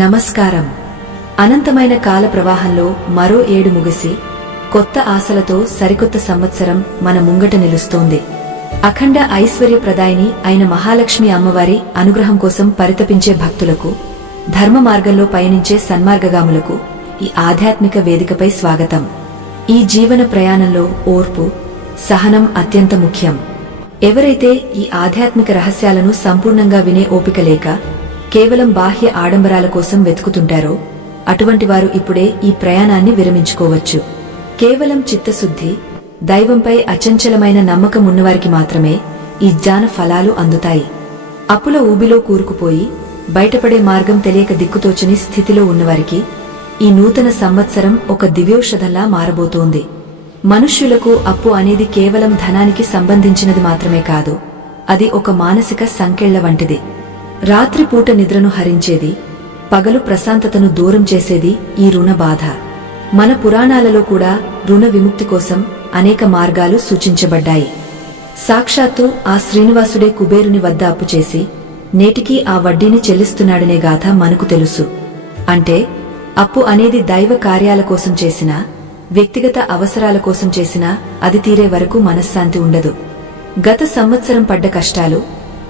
నమస్కారం. అనంతమైన కాల ప్రవాహంలో మరో 7 ముగిసి కొత్త ఆశలతో సరికొత్త సంవత్సరం మన ముంగట నిలుస్తోంది. అఖండ ఐశ్వర్యప్రదాయిని అయిన మహాలక్ష్మి అమ్మవారి అనుగ్రహం కోసం పరితపించే భక్తులకు, ధర్మ మార్గంలో పయనించే సన్మార్గగాములకు ఈ ఆధ్యాత్మిక వేదికపై స్వాగతం. ఈ జీవన ప్రయాణంలో ఓర్పు, సహనం అత్యంత ముఖ్యం. ఎవరైతే ఈ ఆధ్యాత్మిక రహస్యాలను సంపూర్ణంగా వినే ఓపిక లేక కేవలం బాహ్య ఆడంబరాల కోసం వెతుకుతుంటారో అటువంటి వారు ఇప్పుడే ఈ ప్రయాణాన్ని విరమించుకోవచ్చు. కేవలం చిత్తశుద్ధి, దైవంపై అచంచలమైన నమ్మకం ఉన్నవారికి మాత్రమే ఈ జ్ఞాన ఫలాలు అందుతాయి. అప్పుల ఊబిలో కూరుకుపోయి బయటపడే మార్గం తెలియక దిక్కుతోచని స్థితిలో ఉన్నవారికి ఈ నూతన సంవత్సరం ఒక దివ్యౌషధంలా మారబోతోంది. మనుష్యులకు అప్పు అనేది కేవలం ధనానికి సంబంధించినది మాత్రమే కాదు, అది ఒక మానసిక సంకెళ్ల వంటిది. రాత్రిపూట నిద్రను హరించేది, పగలు ప్రశాంతతను దూరం చేసేది ఈ రుణ బాధ. మన పురాణాలలో కూడా రుణ విముక్తి కోసం అనేక మార్గాలు సూచించబడ్డాయి. సాక్షాత్తు ఆ శ్రీనివాసుడే కుబేరుని వద్ద అప్పు చేసి నేటికీ ఆ వడ్డీని చెల్లిస్తున్నాడనే గాథ మనకు తెలుసు. అంటే అప్పు అనేది దైవ కార్యాల కోసం చేసినా, వ్యక్తిగత అవసరాల కోసం చేసినా అది తీరే వరకు మనశ్శాంతి ఉండదు. గత సంవత్సరం పడ్డ కష్టాలు,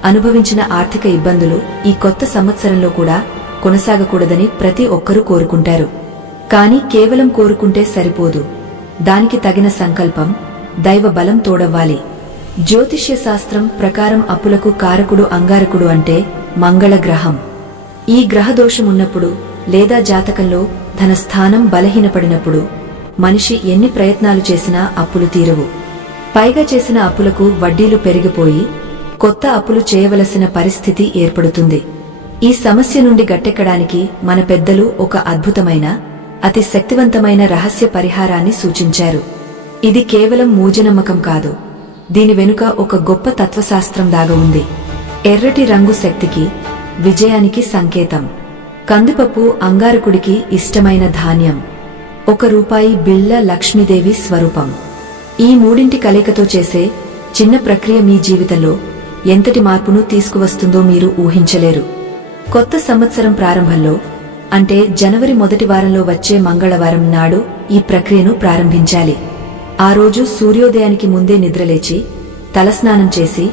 అనుభవించిన ఆర్థిక ఇబ్బందులు ఈ కొత్త సంవత్సరంలో కూడా కొనసాగకూడదని ప్రతి ఒక్కరూ కోరుకుంటారు. కాని కేవలం కోరుకుంటే సరిపోదు, దానికి తగిన సంకల్పం, దైవ బలం తోడవ్వాలి. జ్యోతిష్య శాస్త్రం ప్రకారం అప్పులకు కారకుడు అంగారకుడు అంటే మంగళ గ్రహం. ఈ గ్రహదోషమున్నప్పుడు లేదా జాతకంలో ధనస్థానం బలహీనపడినప్పుడు మనిషి ఎన్ని ప్రయత్నాలు చేసినా అప్పులు తీరవు. పైగా చేసిన అప్పులకు వడ్డీలు పెరిగిపోయి కొత్త అప్పులు చేయవలసిన పరిస్థితి ఏర్పడుతుంది. ఈ సమస్య నుండి గట్టెక్కడానికి మన పెద్దలు ఒక అద్భుతమైన, అతి శక్తివంతమైన రహస్య పరిహారాన్ని సూచించారు. ఇది కేవలం మూఢనమ్మకం కాదు, దీని వెనుక ఒక గొప్ప తత్వశాస్త్రం దాగి ఉంది. ఎర్రటి రంగు శక్తికి, విజయానికి సంకేతం. కందిపప్పు అంగారకుడికి ఇష్టమైన ధాన్యం. 1 రూపాయి బిళ్ళ లక్ష్మీదేవి స్వరూపం. ఈ మూడింటి కలయికతో చేసే చిన్న ప్రక్రియ మీ జీవితంలో ఎంతటి మార్పును తీసుకువస్తుందో మీరు ఊహించలేరు. కొత్త సంవత్సరం ప్రారంభంలో, అంటే జనవరి మొదటి వారంలో వచ్చే మంగళవారం నాడు ఈ ప్రక్రియను ప్రారంభించాలి. ఆ రోజు సూర్యోదయానికి ముందే నిద్రలేచి తలస్నానం చేసి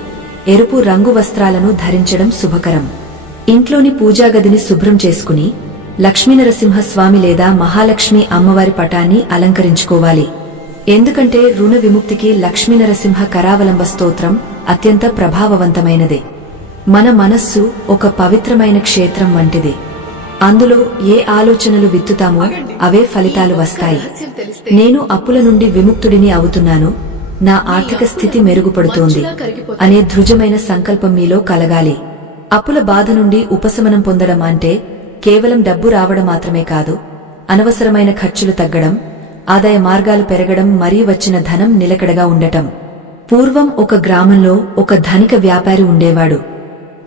ఎరుపు రంగు వస్త్రాలను ధరించడం శుభకరం. ఇంట్లోని పూజాగదిని శుభ్రం చేసుకుని లక్ష్మీనరసింహస్వామి లేదా మహాలక్ష్మి అమ్మవారి పటాన్ని అలంకరించుకోవాలి. ఎందుకంటే రుణ విముక్తికి లక్ష్మీనరసింహ కరావలంబ స్తోత్రం అత్యంత ప్రభావవంతమైనది. మన మనస్సు ఒక పవిత్రమైన క్షేత్రం వంటిది. అందులో ఏ ఆలోచనలు విత్తుతామో అవే ఫలితాలు వస్తాయి. నేను అప్పుల నుండి విముక్తుడిని అవుతున్నాను, నా ఆర్థిక స్థితి మెరుగుపడుతోంది అనే దృఢమైన సంకల్పం మీలో కలగాలి. అప్పుల బాధ నుండి ఉపశమనం పొందడం అంటే కేవలం డబ్బు రావడం మాత్రమే కాదు, అనవసరమైన ఖర్చులు తగ్గడం, ఆదాయ మార్గాలు పెరగడం మరియు వచ్చిన ధనం నిలకడగా ఉండటం. పూర్వం ఒక గ్రామంలో ఒక ధనిక వ్యాపారి ఉండేవాడు.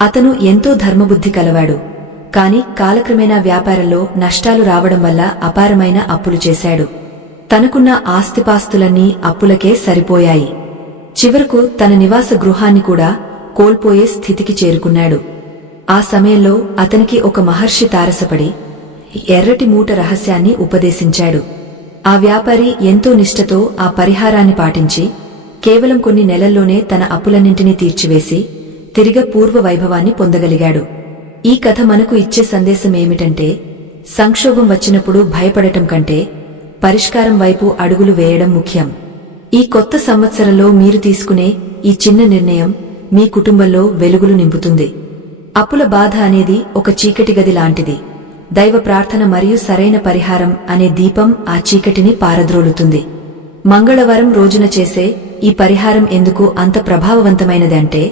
అతను ఎంతో ధర్మబుద్ధి కలవాడు. కాని కాలక్రమేణా వ్యాపారంలో నష్టాలు రావడం వల్ల అపారమైన అప్పులు చేశాడు. తనకున్న ఆస్తిపాస్తులన్నీ అప్పులకే సరిపోయాయి. చివరకు తన నివాస గృహాన్ని కూడా కోల్పోయే స్థితికి చేరుకున్నాడు. ఆ సమయంలో అతనికి ఒక మహర్షి తారసపడి ఎర్రటి మూట రహస్యాన్ని ఉపదేశించాడు. ఆ వ్యాపారి ఎంతో నిష్ఠతో ఆ పరిహారాన్ని పాటించి కేవలం కొన్ని నెలల్లోనే తన అప్పులన్నింటినీ తీర్చివేసి తిరిగి పూర్వ వైభవాన్ని పొందగలిగాడు. ఈ కథ మనకు ఇచ్చే సందేశం ఏమిటంటే, సంక్షోభం వచ్చినప్పుడు భయపడటం కంటే పరిష్కారం వైపు అడుగులు వేయడం ముఖ్యం. ఈ కొత్త సంవత్సరంలో మీరు తీసుకునే ఈ చిన్న నిర్ణయం మీ కుటుంబంలో వెలుగులు నింపుతుంది. అప్పుల బాధ అనేది ఒక చీకటి గది లాంటిది. దైవ ప్రార్థన మరియు సరైన పరిహారం అనే దీపం ఆ చీకటిని పారద్రోలుతుంది. మంగళవారం రోజున చేసే ఈ పరిహారం ఎందుకు అంత ప్రభావవంతమైనదంటే,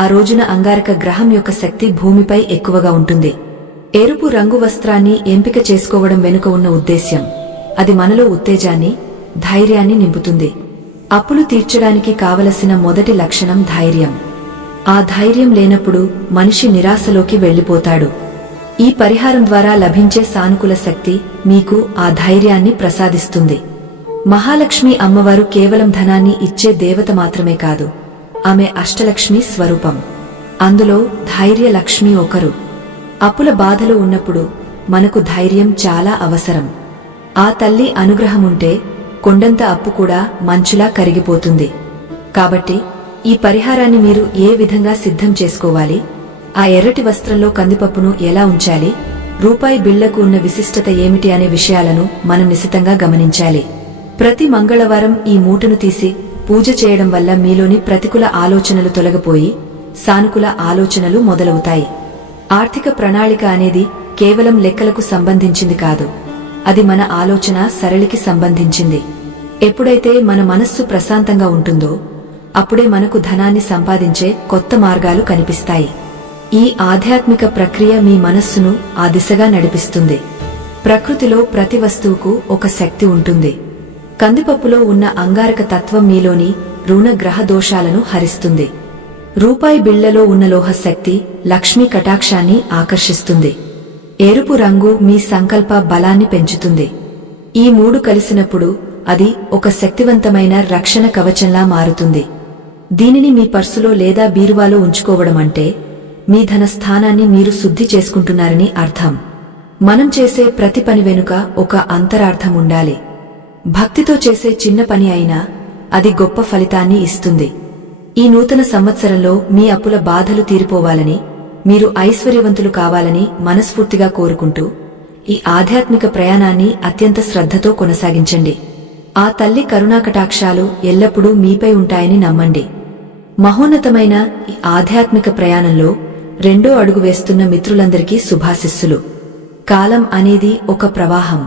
ఆ రోజున అంగారక గ్రహం యొక్క శక్తి భూమిపై ఎక్కువగా ఉంటుంది. ఎరుపు రంగు వస్త్రాన్ని ఎంపిక చేసుకోవడం వెనుక ఉన్న ఉద్దేశ్యం, అది మనలో ఉత్తేజాన్ని, ధైర్యాన్ని నింపుతుంది. అప్పులు తీర్చడానికి కావలసిన మొదటి లక్షణం ధైర్యం. ఆ ధైర్యం లేనప్పుడు మనిషి నిరాశలోకి వెళ్లిపోతాడు. ఈ పరిహారం ద్వారా లభించే సానుకూల శక్తి మీకు ఆ ధైర్యాన్ని ప్రసాదిస్తుంది. మహాలక్ష్మి అమ్మవారు కేవలం ధనాన్ని ఇచ్చే దేవత మాత్రమే కాదు, ఆమె అష్టలక్ష్మి స్వరూపం. అందులో ధైర్య లక్ష్మి ఒకరు. అప్పుల బాధలో ఉన్నప్పుడు మనకు ధైర్యం చాలా అవసరం. ఆ తల్లి అనుగ్రహముంటే కొండంత అప్పు కూడా మంచులా కరిగిపోతుంది. కాబట్టి ఈ పరిహారాన్ని మీరు ఏ విధంగా సిద్ధం చేసుకోవాలి, ఆ ఎర్రటి వస్త్రంలో కందిపప్పును ఎలా ఉంచాలి, రూపాయి బిళ్లకు ఉన్న విశిష్టత ఏమిటి అనే విషయాలను మనం నిశితంగా గమనించాలి. ప్రతి మంగళవారం ఈ మూటను తీసి పూజ చేయడం వల్ల మీలోని ప్రతికూల ఆలోచనలు తొలగిపోయి సానుకూల ఆలోచనలు మొదలవుతాయి. ఆర్థిక ప్రణాళిక అనేది కేవలం లెక్కలకు సంబంధించింది కాదు, అది మన ఆలోచన సరళికి సంబంధించింది. ఎప్పుడైతే మన మనస్సు ప్రశాంతంగా ఉంటుందో అప్పుడే మనకు ధనాన్ని సంపాదించే కొత్త మార్గాలు కనిపిస్తాయి. ఈ ఆధ్యాత్మిక ప్రక్రియ మీ మనస్సును ఆ దిశగా నడిపిస్తుంది. ప్రకృతిలో ప్రతి వస్తువుకు ఒక శక్తి ఉంటుంది. కందిపప్పులో ఉన్న అంగారక తత్వం మీలోని రుణ గ్రహ దోషాలను హరిస్తుంది. రూపాయి బిళ్లలో ఉన్న లోహ శక్తి లక్ష్మీ కటాక్షాన్ని ఆకర్షిస్తుంది. ఎరుపు రంగు మీ సంకల్ప బలాన్ని పెంచుతుంది. ఈ మూడు కలిసినప్పుడు అది ఒక శక్తివంతమైన రక్షణ కవచంలా మారుతుంది. దీనిని మీ పర్సులో లేదా బీరువాలో ఉంచుకోవడం అంటే మీ ధన స్థానాన్ని మీరు శుద్ధి చేసుకుంటున్నారని అర్థం. మనం చేసే ప్రతి పని వెనుక ఒక అంతరార్థం ఉండాలి. భక్తితో చేసే చిన్న పని అయినా అది గొప్ప ఫలితాన్ని ఇస్తుంది. ఈ నూతన సంవత్సరంలో మీ అప్పుల బాధలు తీరిపోవాలని, మీరు ఐశ్వర్యవంతులు కావాలని మనస్ఫూర్తిగా కోరుకుంటూ ఈ ఆధ్యాత్మిక ప్రయాణాన్ని అత్యంత శ్రద్ధతో కొనసాగించండి. ఆ తల్లి కరుణాకటాక్షాలు ఎల్లప్పుడూ మీపై ఉంటాయని నమ్మండి. మహోన్నతమైన ఈ ఆధ్యాత్మిక ప్రయాణంలో రెండో అడుగు వేస్తున్న మిత్రులందరికీ శుభాశిస్సులు. కాలం అనేది ఒక ప్రవాహం.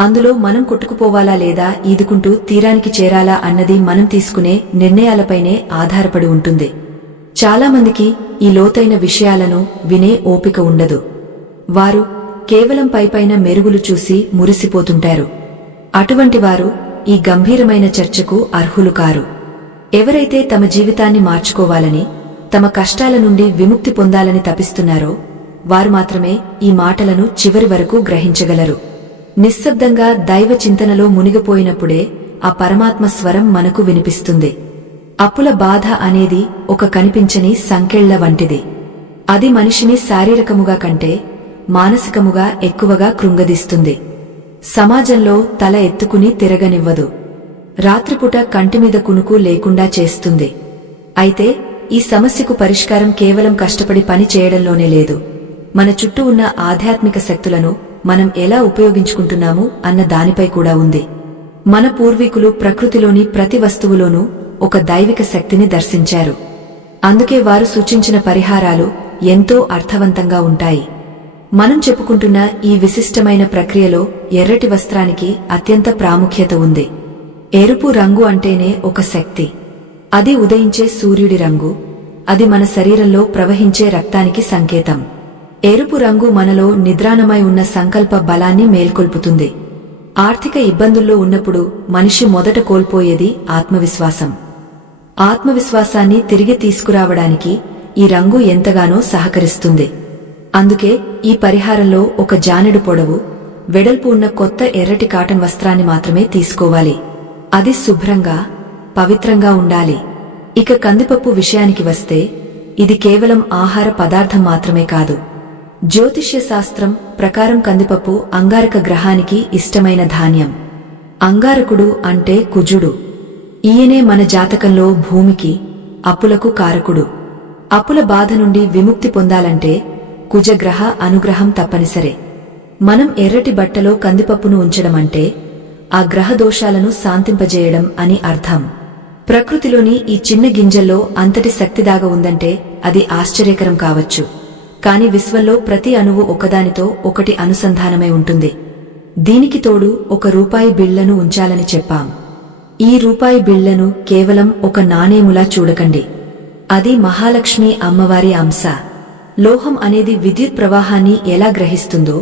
అందులో మనం కొట్టుకుపోవాలా లేదా ఈదుకుంటూ తీరానికి చేరాలా అన్నది మనం తీసుకునే నిర్ణయాలపైనే ఆధారపడి ఉంటుంది. చాలామందికి ఈ లోతైన విషయాలను వినే ఓపిక ఉండదు. వారు కేవలం పైపైన మెరుగులు చూసి మురిసిపోతుంటారు. అటువంటి వారు ఈ గంభీరమైన చర్చకు అర్హులు కారు. ఎవరైతే తమ జీవితాన్ని మార్చుకోవాలని, తమ కష్టాల నుండి విముక్తి పొందాలని తపిస్తున్నారో వారు మాత్రమే ఈ మాటలను చివరి వరకు గ్రహించగలరు. నిశ్శబ్దంగా దైవ చింతనలో మునిగిపోయినప్పుడే ఆ పరమాత్మ స్వరం మనకు వినిపిస్తుంది. అప్పుల బాధ అనేది ఒక కనిపించని సంకెళ్ల వంటిది. అది మనిషిని శారీరకముగా కంటే మానసికముగా ఎక్కువగా కృంగదీస్తుంది. సమాజంలో తల ఎత్తుకుని తిరగనివ్వదు. రాత్రిపూట కంటిమీద కునుకు లేకుండా చేస్తుంది. అయితే ఈ సమస్యకు పరిష్కారం కేవలం కష్టపడి పని చేయడంలోనే లేదు. మన చుట్టూ ఉన్న ఆధ్యాత్మిక శక్తులను మనం ఎలా ఉపయోగించుకుంటున్నాము అన్న దానిపై కూడా ఉంది. మన పూర్వీకులు ప్రకృతిలోని ప్రతి వస్తువులోనూ ఒక దైవిక శక్తిని దర్శించారు. అందుకే వారు సూచించిన పరిహారాలు ఎంతో అర్థవంతంగా ఉంటాయి. మనం చెప్పుకుంటున్న ఈ విశిష్టమైన ప్రక్రియలో ఎర్రటి వస్త్రానికి అత్యంత ప్రాముఖ్యత ఉంది. ఎరుపు రంగు అంటేనే ఒక శక్తి. అది ఉదయించే సూర్యుడి రంగు. అది మన శరీరంలో ప్రవహించే రక్తానికి సంకేతం. ఎరుపు రంగు మనలో నిద్రాణమై ఉన్న సంకల్ప బలాన్ని మేల్కొల్పుతుంది. ఆర్థిక ఇబ్బందుల్లో ఉన్నప్పుడు మనిషి మొదట కోల్పోయేది ఆత్మవిశ్వాసం. ఆత్మవిశ్వాసాన్ని తిరిగి తీసుకురావడానికి ఈ రంగు ఎంతగానో సహకరిస్తుంది. అందుకే ఈ పరిహారంలో ఒక జానెడు పొడవు, వెడల్పు ఉన్న కొత్త ఎర్రటి కాటన్ వస్త్రాన్ని మాత్రమే తీసుకోవాలి. అది శుభ్రంగా, పవిత్రంగా ఉండాలి. ఇక కందిపప్పు విషయానికి వస్తే ఇది కేవలం ఆహార పదార్థం మాత్రమే కాదు. జ్యోతిష్య శాస్త్రం ప్రకారం కందిపప్పు అంగారక గ్రహానికి ఇష్టమైన ధాన్యం. అంగారకుడు అంటే కుజుడు. ఈయనే మన జాతకంలో భూమికి, అప్పులకు కారకుడు. అప్పుల బాధ నుండి విముక్తి పొందాలంటే కుజగ్రహ అనుగ్రహం తప్పనిసరే. మనం ఎర్రటి బట్టలో కందిపప్పును ఉంచడమంటే ఆ గ్రహ దోషాలను శాంతింపజేయడం అని అర్థం. ప్రకృతిలోని ఈ చిన్న గింజల్లో అంతటి శక్తిదాగా ఉందంటే అది ఆశ్చర్యకరం కావచ్చు. కాని విశ్వంలో ప్రతి అణువు ఒకదానితో ఒకటి అనుసంధానమై ఉంటుంది. దీనికి తోడు ఒక రూపాయి బిళ్లను ఉంచాలని చెప్పాం. ఈ రూపాయి బిళ్లను కేవలం ఒక నాణేములా చూడకండి. అది మహాలక్ష్మి అమ్మవారి అంశ. లోహం అనేది విద్యుత్ ప్రవాహాన్ని ఎలా గ్రహిస్తుందో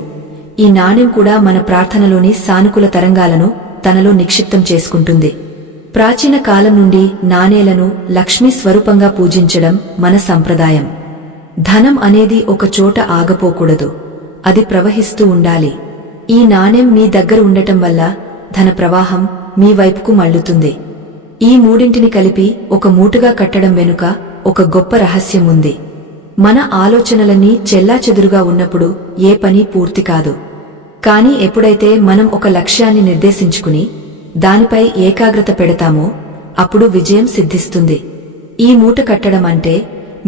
ఈ నాణెం కూడా మన ప్రార్థనలోని సానుకూల తరంగాలను తనలో నిక్షిప్తం చేసుకుంటుంది. ప్రాచీన కాలం నుండి నాణేలను లక్ష్మీ స్వరూపంగా పూజించడం మన సంప్రదాయం. ధనం అనేది ఒక చోట ఆగపోకూడదు, అది ప్రవహిస్తూ ఉండాలి. ఈ నాణెం మీ దగ్గర ఉండటం వల్ల ధన ప్రవాహం మీ వైపుకు మళ్లుతుంది. ఈ మూడింటిని కలిపి ఒక మూటగా కట్టడం వెనుక ఒక గొప్ప రహస్యం ఉంది. మన ఆలోచనలన్నీ చెల్లాచెదురుగా ఉన్నప్పుడు ఏ పని పూర్తి కాదు. కానీ ఎప్పుడైతే మనం ఒక లక్ష్యాన్ని నిర్దేశించుకుని దానిపై ఏకాగ్రత పెడతామో అప్పుడు విజయం సిద్ధిస్తుంది. ఈ మూట కట్టడం అంటే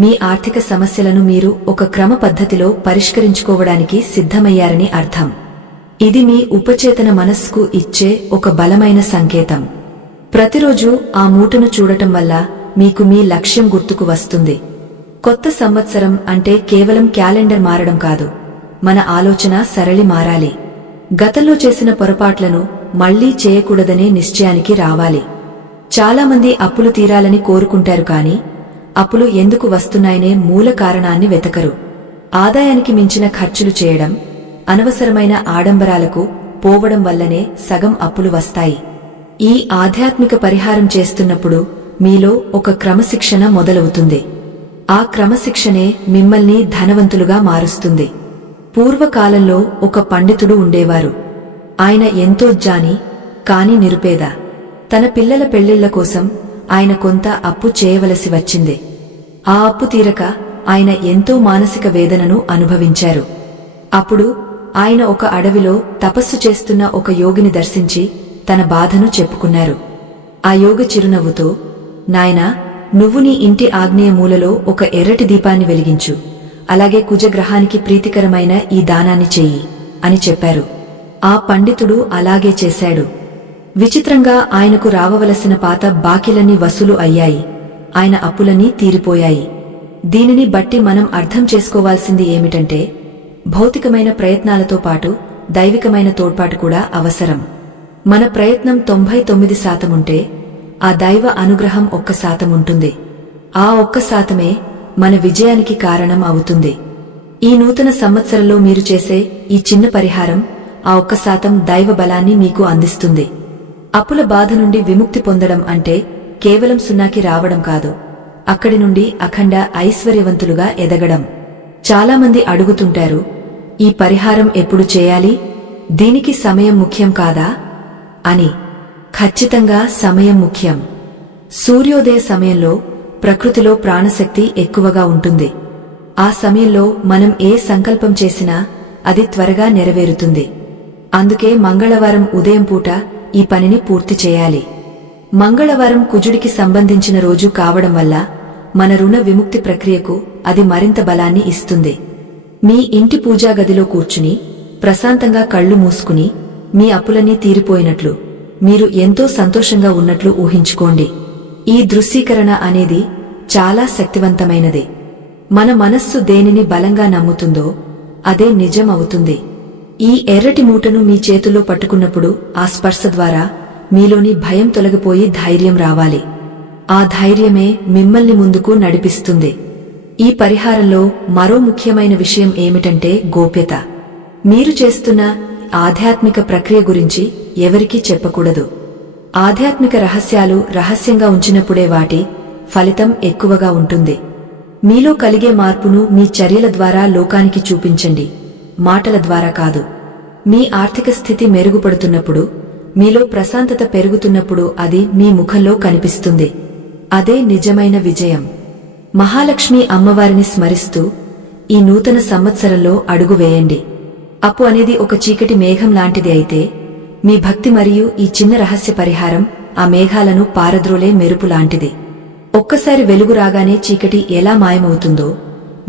మీ ఆర్థిక సమస్యలను మీరు ఒక క్రమ పద్ధతిలో పరిష్కరించుకోవడానికి సిద్ధమయ్యారని అర్థం. ఇది మీ ఉపచేతన మనస్సుకు ఇచ్చే ఒక బలమైన సంకేతం. ప్రతిరోజు ఆ మూటను చూడటం వల్ల మీకు మీ లక్ష్యం గుర్తుకు వస్తుంది. కొత్త సంవత్సరం అంటే కేవలం క్యాలెండర్ మారడం కాదు, మన ఆలోచన సరళి మారాలి. గతంలో చేసిన పొరపాట్లను మళ్లీ చేయకూడదనే నిశ్చయానికి రావాలి. చాలామంది అప్పులు తీరాలని కోరుకుంటారు కానీ అప్పులు ఎందుకు వస్తున్నాయనే మూల కారణాన్ని వెతకరు. ఆదాయానికి మించిన ఖర్చులు చేయడం, అనవసరమైన ఆడంబరాలకు పోవడం వల్లనే సగం అప్పులు వస్తాయి. ఈ ఆధ్యాత్మిక పరిహారం చేస్తున్నప్పుడు మీలో ఒక క్రమశిక్షణ మొదలవుతుంది. ఆ క్రమశిక్షణే మిమ్మల్ని ధనవంతులుగా మారుస్తుంది. పూర్వకాలంలో ఒక పండితుడు ఉండేవారు. ఆయన ఎంతో జ్ఞాని, కాని నిరుపేద. తన పిల్లల పెళ్లిళ్ల కోసం ఆయన కొంత అప్పు చేయవలసి వచ్చింది. ఆ అప్పు తీరక ఆయన ఎంతో మానసిక వేదనను అనుభవించారు. అప్పుడు ఆయన ఒక అడవిలో తపస్సు చేస్తున్న ఒక యోగిని దర్శించి తన బాధను చెప్పుకున్నారు. ఆ యోగి చిరునవ్వుతో, నాయనా, నువ్వు నీ ఇంటి ఆగ్నేయ మూలలో ఒక ఎర్రటి దీపాన్ని వెలిగించు, అలాగే కుజగ్రహానికి ప్రీతికరమైన ఈ దానాన్ని చెయ్యి అని చెప్పారు. ఆ పండితుడు అలాగే చేశాడు. విచిత్రంగా ఆయనకు రావవలసిన పాత బాకీలన్నీ వసూలు అయ్యాయి. ఆయన అప్పులన్నీ తీరిపోయాయి. దీనిని బట్టి మనం అర్థం చేసుకోవాల్సింది ఏమిటంటే భౌతికమైన ప్రయత్నాలతో పాటు దైవికమైన తోడ్పాటు కూడా అవసరం. మన ప్రయత్నం 99% ఉంటే ఆ దైవ అనుగ్రహం 1% ఉంటుంది. ఆ 1%మే మన విజయానికి కారణం అవుతుంది. ఈ నూతన సంవత్సరంలో మీరు చేసే ఈ చిన్న పరిహారం ఆ 1% దైవ బలాన్ని మీకు అందిస్తుంది. అప్పుల బాధ నుండి విముక్తి పొందడం అంటే కేవలం సున్నాకి రావడం కాదు, అక్కడి నుండి అఖండ ఐశ్వర్యవంతులుగా ఎదగడం. చాలామంది అడుగుతుంటారు, ఈ పరిహారం ఎప్పుడు చేయాలి? దీనికి సమయం ముఖ్యం కాదా అని. ఖచ్చితంగా సమయం ముఖ్యం. సూర్యోదయ సమయంలో ప్రకృతిలో ప్రాణశక్తి ఎక్కువగా ఉంటుంది. ఆ సమయంలో మనం ఏ సంకల్పం చేసినా అది త్వరగా నెరవేరుతుంది. అందుకే మంగళవారం ఉదయం పూట ఈ పనిని పూర్తి చేయాలి. మంగళవారం కుజుడికి సంబంధించిన రోజు కావడం వల్ల మన రుణ విముక్తి ప్రక్రియకు అది మరింత బలాన్ని ఇస్తుంది. మీ ఇంటి పూజా గదిలో కూర్చుని ప్రశాంతంగా కళ్ళు మూసుకుని మీ అప్పులన్నీ తీరిపోయినట్లు, మీరు ఎంతో సంతోషంగా ఉన్నట్లు ఊహించుకోండి. ఈ దృశ్యీకరణ అనేది చాలా శక్తివంతమైనది. మన మనస్సు దేనిని బలంగా నమ్ముతుందో అదే నిజం అవుతుంది. ఈ ఎర్రటి మూటను మీ చేతుల్లో పట్టుకున్నప్పుడు ఆ స్పర్శ ద్వారా మీలోని భయం తొలగిపోయి ధైర్యం రావాలి. ఆ ధైర్యమే మిమ్మల్ని ముందుకు నడిపిస్తుంది. ఈ పరిహారంలో మరో ముఖ్యమైన విషయం ఏమిటంటే గోప్యత. మీరు చేస్తున్న ఆధ్యాత్మిక ప్రక్రియ గురించి ఎవరికీ చెప్పకూడదు. ఆధ్యాత్మిక రహస్యాలు రహస్యంగా ఉంచినప్పుడే వాటి ఫలితం ఎక్కువగా ఉంటుంది. మీలో కలిగే మార్పును మీ చర్యల ద్వారా లోకానికి చూపించండి, మాటల ద్వారా కాదు. మీ ఆర్థిక స్థితి మెరుగుపడుతున్నప్పుడు, మీలో ప్రశాంతత పెరుగుతున్నప్పుడు అది మీ ముఖంలో కనిపిస్తుంది. అదే నిజమైన విజయం. మహాలక్ష్మి అమ్మవారిని స్మరిస్తూ ఈ నూతన సంవత్సరంలో అడుగు వేయండి. అప్పు అనేది ఒక చీకటి మేఘం లాంటిది అయితే, మీ భక్తి మరియు ఈ చిన్న రహస్య పరిహారం ఆ మేఘాలను పారద్రోలే మెరుపు లాంటిది. ఒక్కసారి వెలుగు రాగానే చీకటి ఎలా మాయమవుతుందో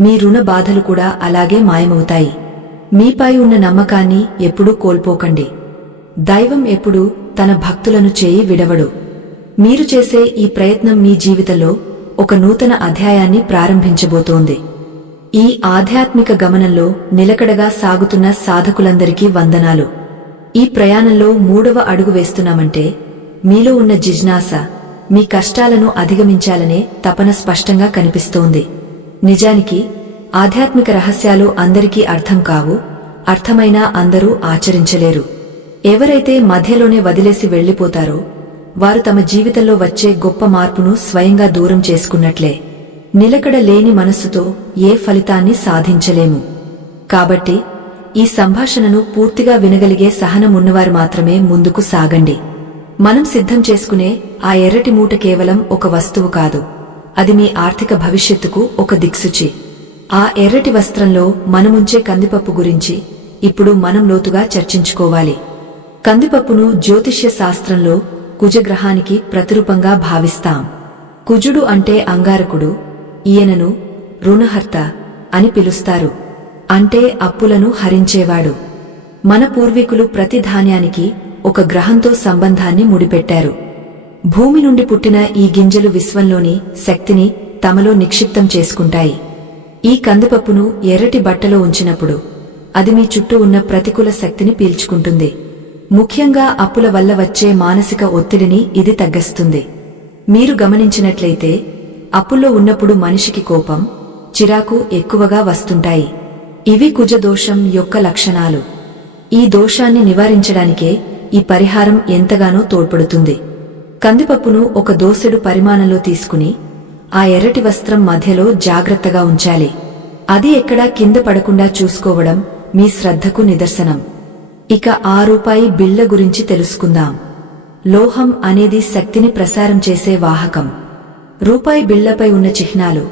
మీ రుణ బాధలు కూడా అలాగే మాయమవుతాయి. మీపై ఉన్న నమ్మకాన్ని ఎప్పుడూ కోల్పోకండి. దైవం ఎప్పుడూ తన భక్తులను చేయి విడవడు. మీరు చేసే ఈ ప్రయత్నం మీ జీవితంలో ఒక నూతన అధ్యాయాన్ని ప్రారంభించబోతోంది. ఈ ఆధ్యాత్మిక గమనంలో నిలకడగా సాగుతున్న సాధకులందరికీ వందనాలు. ఈ ప్రయాణంలో 3వ అడుగు వేస్తున్నామంటే మీలో ఉన్న జిజ్ఞాస, మీ కష్టాలను అధిగమించాలనే తపన స్పష్టంగా కనిపిస్తోంది. నిజానికి ఆధ్యాత్మిక రహస్యాలు అందరికీ అర్థం కావు, అర్థమైనా అందరూ ఆచరించలేరు. ఎవరైతే మధ్యలోనే వదిలేసి వెళ్లిపోతారో వారు తమ జీవితంలో వచ్చే గొప్ప మార్పును స్వయంగా దూరం చేసుకున్నట్లే. నిలకడ లేని మనస్సుతో ఏ ఫలితాన్ని సాధించలేము. కాబట్టి ఈ సంభాషణను పూర్తిగా వినగలిగే సహనం ఉన్నవారు మాత్రమే ముందుకు సాగండి. మనం సిద్ధం చేసుకునే ఆ ఎర్రటి మూట కేవలం ఒక వస్తువు కాదు, అది మీ ఆర్థిక భవిష్యత్తుకు ఒక దిక్సూచి. ఆ ఎర్రటి వస్త్రంలో మనముంచే కందిపప్పు గురించి ఇప్పుడు మనం లోతుగా చర్చించుకోవాలి. కందిపప్పును జ్యోతిష్య శాస్త్రంలో కుజగ్రహానికి ప్రతిరూపంగా భావిస్తాం. కుజుడు అంటే అంగారకుడు, ఈయనను రుణహర్త అని పిలుస్తారు. అంటే అప్పులను హరించేవాడు. మన పూర్వీకులు ప్రతి ధాన్యానికి ఒక గ్రహంతో సంబంధాన్ని ముడిపెట్టారు. భూమి నుండి పుట్టిన ఈ గింజలు విశ్వంలోని శక్తిని తమలో నిక్షిప్తం చేసుకుంటాయి. ఈ కందిపప్పును ఎర్రటి బట్టలో ఉంచినప్పుడు అది మీ చుట్టూ ఉన్న ప్రతికూల శక్తిని పీల్చుకుంటుంది. ముఖ్యంగా అప్పుల వల్ల వచ్చే మానసిక ఒత్తిడిని ఇది తగ్గిస్తుంది. మీరు గమనించినట్లయితే అప్పుల్లో ఉన్నప్పుడు మనిషికి కోపం, చిరాకు ఎక్కువగా వస్తుంటాయి. ఇవి కుజదోషం యొక్క లక్షణాలు. ఈ దోషాన్ని నివారించడానికే ఈ పరిహారం ఎంతగానో తోడ్పడుతుంది. కందిపప్పును ఒక దోసెడు పరిమాణంలో తీసుకుని ఆ ఎర్రటి వస్త్రం మధ్యలో జాగ్రత్తగా ఉంచాలి. అది ఎక్కడా కింద పడకుండా చూసుకోవడం మీ శ్రద్ధకు నిదర్శనం. ఇక రూపాయి బిళ్ల గురించి తెలుసుకుందాం. లోహం అనేది శక్తిని ప్రసారం చేసే వాహకం. రూపాయి బిళ్లపై ఉన్న చిహ్నాలు,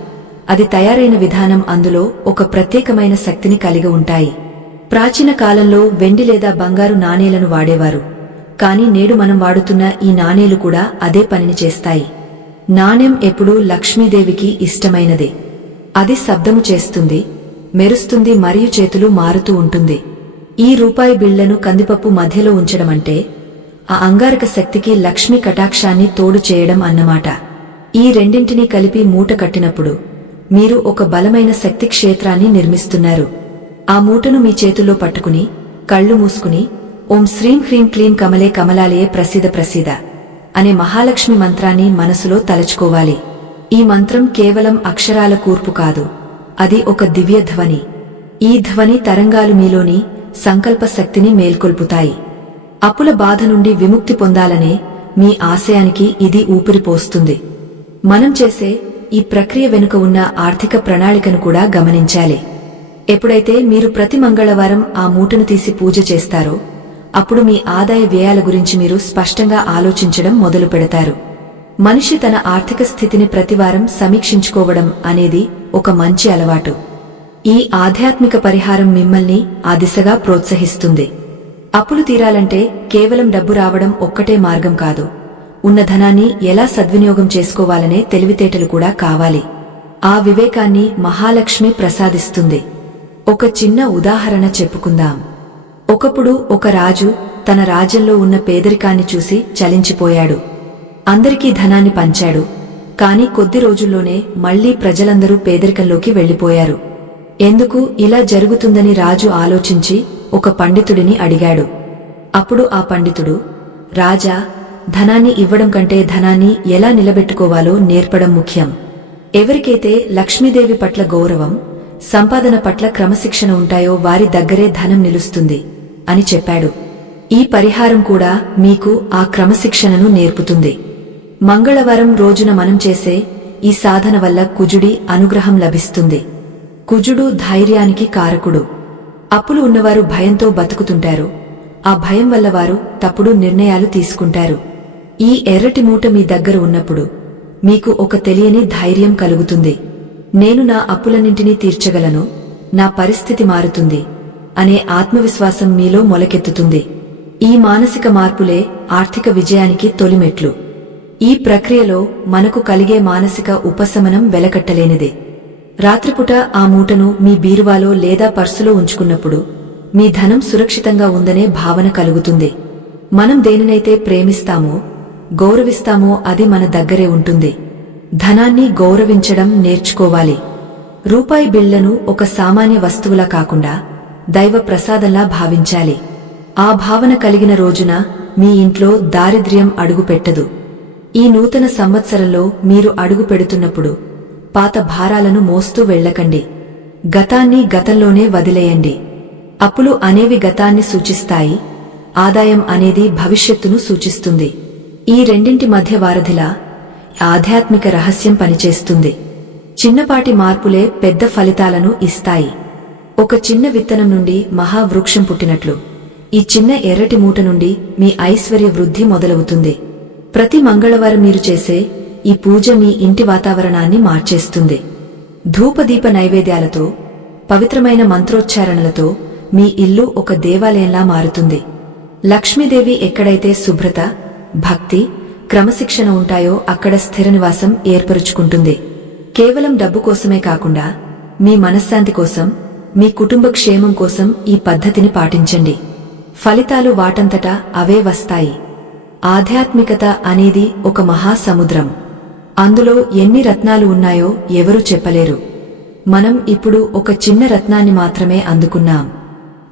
అది తయారైన విధానం అందులో ఒక ప్రత్యేకమైన శక్తిని కలిగి ఉంటాయి. ప్రాచీన కాలంలో వెండి లేదా బంగారు నాణేలను వాడేవారు. కాని నేడు మనం వాడుతున్న ఈ నాణేలు కూడా అదే పనిని చేస్తాయి. నాణెం ఎప్పుడూ లక్ష్మీదేవికి ఇష్టమైనదే. అది శబ్దము చేస్తుంది, మెరుస్తుంది మరియు చేతులు మారుతూ ఉంటుంది. ఈ రూపాయి బిళ్లను కందిపప్పు మధ్యలో ఉంచడమంటే ఆ అంగారక శక్తికి లక్ష్మీ కటాక్షాన్ని తోడు చేయడం అన్నమాట. ఈ రెండింటినీ కలిపి మూట కట్టినప్పుడు మీరు ఒక బలమైన శక్తి క్షేత్రాన్ని నిర్మిస్తున్నారు. ఆ మూటను మీ చేతుల్లో పట్టుకుని కళ్ళు మూసుకుని ఓం శ్రీం హ్రీం క్లీం కమలే కమలాలయే ప్రసీద ప్రసీద అనే మహాలక్ష్మి మంత్రాన్ని మనసులో తలచుకోవాలి. ఈ మంత్రం కేవలం అక్షరాల కూర్పు కాదు, అది ఒక దివ్య ధ్వని. ఈ ధ్వని తరంగాలు మీలోని సంకల్ప శక్తిని మేల్కొల్పుతాయి. అప్పుల బాధ నుండి విముక్తి పొందాలనే మీ ఆశయానికి ఇది ఊపిరిపోస్తుంది. మనం చేసే ఈ ప్రక్రియ వెనుక ఉన్న ఆర్థిక ప్రణాళికను కూడా గమనించాలి. ఎప్పుడైతే మీరు ప్రతి మంగళవారం ఆ మూటను తీసి పూజ చేస్తారో అప్పుడు మీ ఆదాయ వ్యయాల గురించి మీరు స్పష్టంగా ఆలోచించడం మొదలు పెడతారు. మనిషి తన ఆర్థిక స్థితిని ప్రతివారం సమీక్షించుకోవడం అనేది ఒక మంచి అలవాటు. ఈ ఆధ్యాత్మిక పరిహారం మిమ్మల్ని ఆ దిశగా ప్రోత్సహిస్తుంది. అప్పులు తీరాలంటే కేవలం డబ్బు రావడం ఒక్కటే మార్గం కాదు. ఉన్న ధనాన్ని ఎలా సద్వినియోగం చేసుకోవాలనే తెలివితేటలు కూడా కావాలి. ఆ వివేకాన్ని మహాలక్ష్మి ప్రసాదిస్తుంది. ఒక చిన్న ఉదాహరణ చెప్పుకుందాం. ఒకప్పుడు ఒక రాజు తన రాజ్యంలో ఉన్న పేదరికాన్ని చూసి చలించిపోయాడు. అందరికీ ధనాన్ని పంచాడు. కాని కొద్ది రోజుల్లోనే మళ్లీ ప్రజలందరూ పేదరికంలోకి వెళ్లిపోయారు. ఎందుకు ఇలా జరుగుతుందని రాజు ఆలోచించి ఒక పండితుడిని అడిగాడు. అప్పుడు ఆ పండితుడు, రాజా, ధనాన్ని ఇవ్వడం కంటే ధనాన్ని ఎలా నిలబెట్టుకోవాలో నేర్పడం ముఖ్యం. ఎవరికైతే లక్ష్మీదేవి పట్ల గౌరవం, సంపాదన పట్ల క్రమశిక్షణ ఉంటాయో వారి దగ్గరే ధనం నిలుస్తుంది అని చెప్పాడు. ఈ పరిహారం కూడా మీకు ఆ క్రమశిక్షణను నేర్పుతుంది. మంగళవారం రోజున మనం చేసే ఈ సాధన వల్ల కుజుడి అనుగ్రహం లభిస్తుంది. కుజుడు ధైర్యానికి కారకుడు. అప్పులు ఉన్నవారు భయంతో బతుకుతుంటారు. ఆ భయం వల్ల వారు తప్పుడు నిర్ణయాలు తీసుకుంటారు. ఈ ఎర్రటి మూట మీ దగ్గర ఉన్నప్పుడు మీకు ఒక తెలియని ధైర్యం కలుగుతుంది. నేను నా అప్పులన్నింటినీ తీర్చగలను, నా పరిస్థితి మారుతుంది అనే ఆత్మవిశ్వాసం మీలో మొలకెత్తుతుంది. ఈ మానసిక మార్పులే ఆర్థిక విజయానికి తొలిమెట్లు. ఈ ప్రక్రియలో మనకు కలిగే మానసిక ఉపశమనం వెలకట్టలేనిదే. రాత్రిపూట ఆ మూటను మీ బీరువాలో లేదా పర్సులో ఉంచుకున్నప్పుడు మీ ధనం సురక్షితంగా ఉందనే భావన కలుగుతుంది. మనం దేనినైతే ప్రేమిస్తామో, గౌరవిస్తామో అది మన దగ్గరే ఉంటుంది. ధనాన్ని గౌరవించడం నేర్చుకోవాలి. రూపాయి బిళ్లను ఒక సామాన్య వస్తువులా కాకుండా దైవ ప్రసాదంలా భావించాలి. ఆ భావన కలిగిన రోజున మీ ఇంట్లో దారిద్ర్యం అడుగుపెట్టదు. ఈ నూతన సంవత్సరంలో మీరు అడుగు పెడుతున్నప్పుడు పాత భారాలను మోస్తూ వెళ్ళకండి. గతాన్ని గతంలోనే వదిలేయండి. అప్పులు అనేవి గతాన్ని సూచిస్తాయి, ఆదాయం అనేది భవిష్యత్తును సూచిస్తుంది. ఈ రెండింటి మధ్య వారధిలా ఆధ్యాత్మిక రహస్యం పనిచేస్తుంది. చిన్నపాటి మార్పులే పెద్ద ఫలితాలను ఇస్తాయి. ఒక చిన్న విత్తనం నుండి మహావృక్షం పుట్టినట్లు ఈ చిన్న ఎర్రటి మూట నుండి మీ ఐశ్వర్య వృద్ధి మొదలవుతుంది. ప్రతి మంగళవారం మీరు చేసే ఈ పూజ మీ ఇంటి వాతావరణాన్ని మార్చేస్తుంది. ధూపదీప నైవేద్యాలతో, పవిత్రమైన మంత్రోచ్చారణలతో మీ ఇల్లు ఒక దేవాలయంలా మారుతుంది. లక్ష్మీదేవి ఎక్కడైతే శుభ్రత, భక్తి, క్రమశిక్షణ ఉంటాయో అక్కడ స్థిర నివాసం ఏర్పరుచుకుంటుంది. కేవలం డబ్బు కోసమే కాకుండా మీ మనశ్శాంతి కోసం, మీ కుటుంబ క్షేమం కోసం ఈ పద్ధతిని పాటించండి. ఫలితాలు వాటంతటా అవే వస్తాయి. ఆధ్యాత్మికత అనేది ఒక మహాసముద్రం. అందులో ఎన్ని రత్నాలు ఉన్నాయో ఎవరూ చెప్పలేరు. మనం ఇప్పుడు ఒక చిన్న రత్నాన్ని మాత్రమే అందుకున్నాం.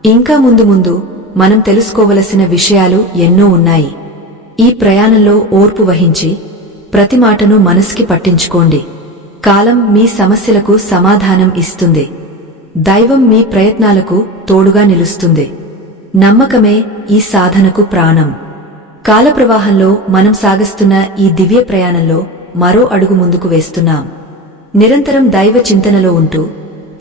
ఇంకా ముందు ముందు మనం తెలుసుకోవలసిన విషయాలు ఎన్నో ఉన్నాయి. ఈ ప్రయాణంలో ఓర్పు వహించి ప్రతి మాటను మనసుకి పట్టించుకోండి. కాలం మీ సమస్యలకు సమాధానం ఇస్తుంది. దైవం మీ ప్రయత్నాలకు తోడుగా నిలుస్తుంది. నమ్మకమే ఈ సాధనకు ప్రాణం. కాలప్రవాహంలో మనం సాగిస్తున్న ఈ దివ్య ప్రయాణంలో మరో అడుగు ముందుకు వేస్తున్నాం. నిరంతరం దైవ చింతనలో ఉంటూ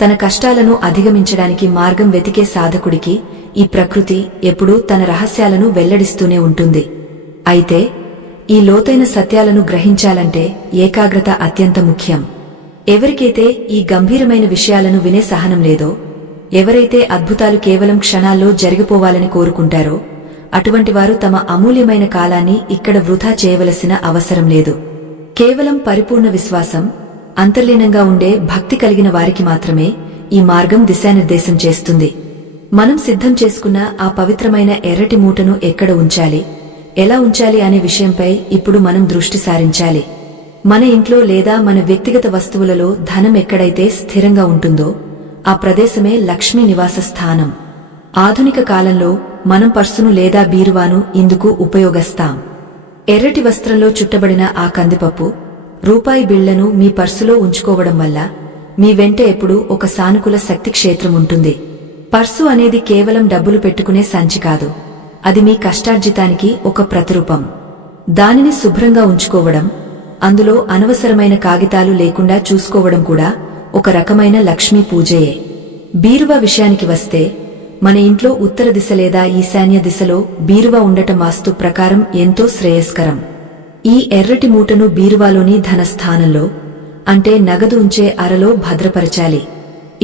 తన కష్టాలను అధిగమించడానికి మార్గం వెతికే సాధకుడికి ఈ ప్రకృతి ఎప్పుడూ తన రహస్యాలను వెల్లడిస్తూనే ఉంటుంది. అయితే ఈ లోతైన సత్యాలను గ్రహించాలంటే ఏకాగ్రత అత్యంత ముఖ్యం. ఎవరికైతే ఈ గంభీరమైన విషయాలను వినే సహనం లేదో, ఎవరైతే అద్భుతాలు కేవలం క్షణాల్లో జరిగిపోవాలని కోరుకుంటారో, అటువంటి వారు తమ అమూల్యమైన కాలాన్ని ఇక్కడ వృధా చేయవలసిన అవసరం లేదు. కేవలం పరిపూర్ణ విశ్వాసం, అంతర్లీనంగా ఉండే భక్తి కలిగిన వారికి మాత్రమే ఈ మార్గం దిశానిర్దేశం చేస్తుంది. మనం సిద్ధం చేసుకున్న ఆ పవిత్రమైన ఎర్రటి మూటను ఎక్కడ ఉంచాలి, ఎలా ఉంచాలి అనే విషయంపై ఇప్పుడు మనం దృష్టి సారించాలి. మన ఇంట్లో లేదా మన వ్యక్తిగత వస్తువులలో ధనం ఎక్కడైతే స్థిరంగా ఉంటుందో ఆ ప్రదేశమే లక్ష్మీ నివాస స్థానం. ఆధునిక కాలంలో మనం పర్సును లేదా బీరువాను ఇందుకు ఉపయోగిస్తాం. ఎర్రటి వస్త్రంలో చుట్టబడిన ఆ కందిపప్పు, రూపాయి బిళ్లను మీ పర్సులో ఉంచుకోవడం వల్ల మీ వెంట ఎప్పుడూ ఒక సానుకూల శక్తి క్షేత్రం ఉంటుంది. పర్సు అనేది కేవలం డబ్బులు పెట్టుకునే సంచి కాదు. అది మీ కష్టార్జితానికి ఒక ప్రతిరూపం. దానిని శుభ్రంగా ఉంచుకోవడం, అందులో అనవసరమైన కాగితాలు లేకుండా చూసుకోవడం కూడా ఒక రకమైన లక్ష్మీ పూజయే. బీరువా విషయానికి వస్తే మన ఇంట్లో ఉత్తర దిశ లేదా ఈశాన్య దిశలో బీరువా ఉండటం వాస్తు ప్రకారం ఎంతో శ్రేయస్కరం. ఈ ఎర్రటి మూటను బీరువాలోని ధనస్థానంలో, అంటే నగదు ఉంచే అరలో భద్రపరచాలి.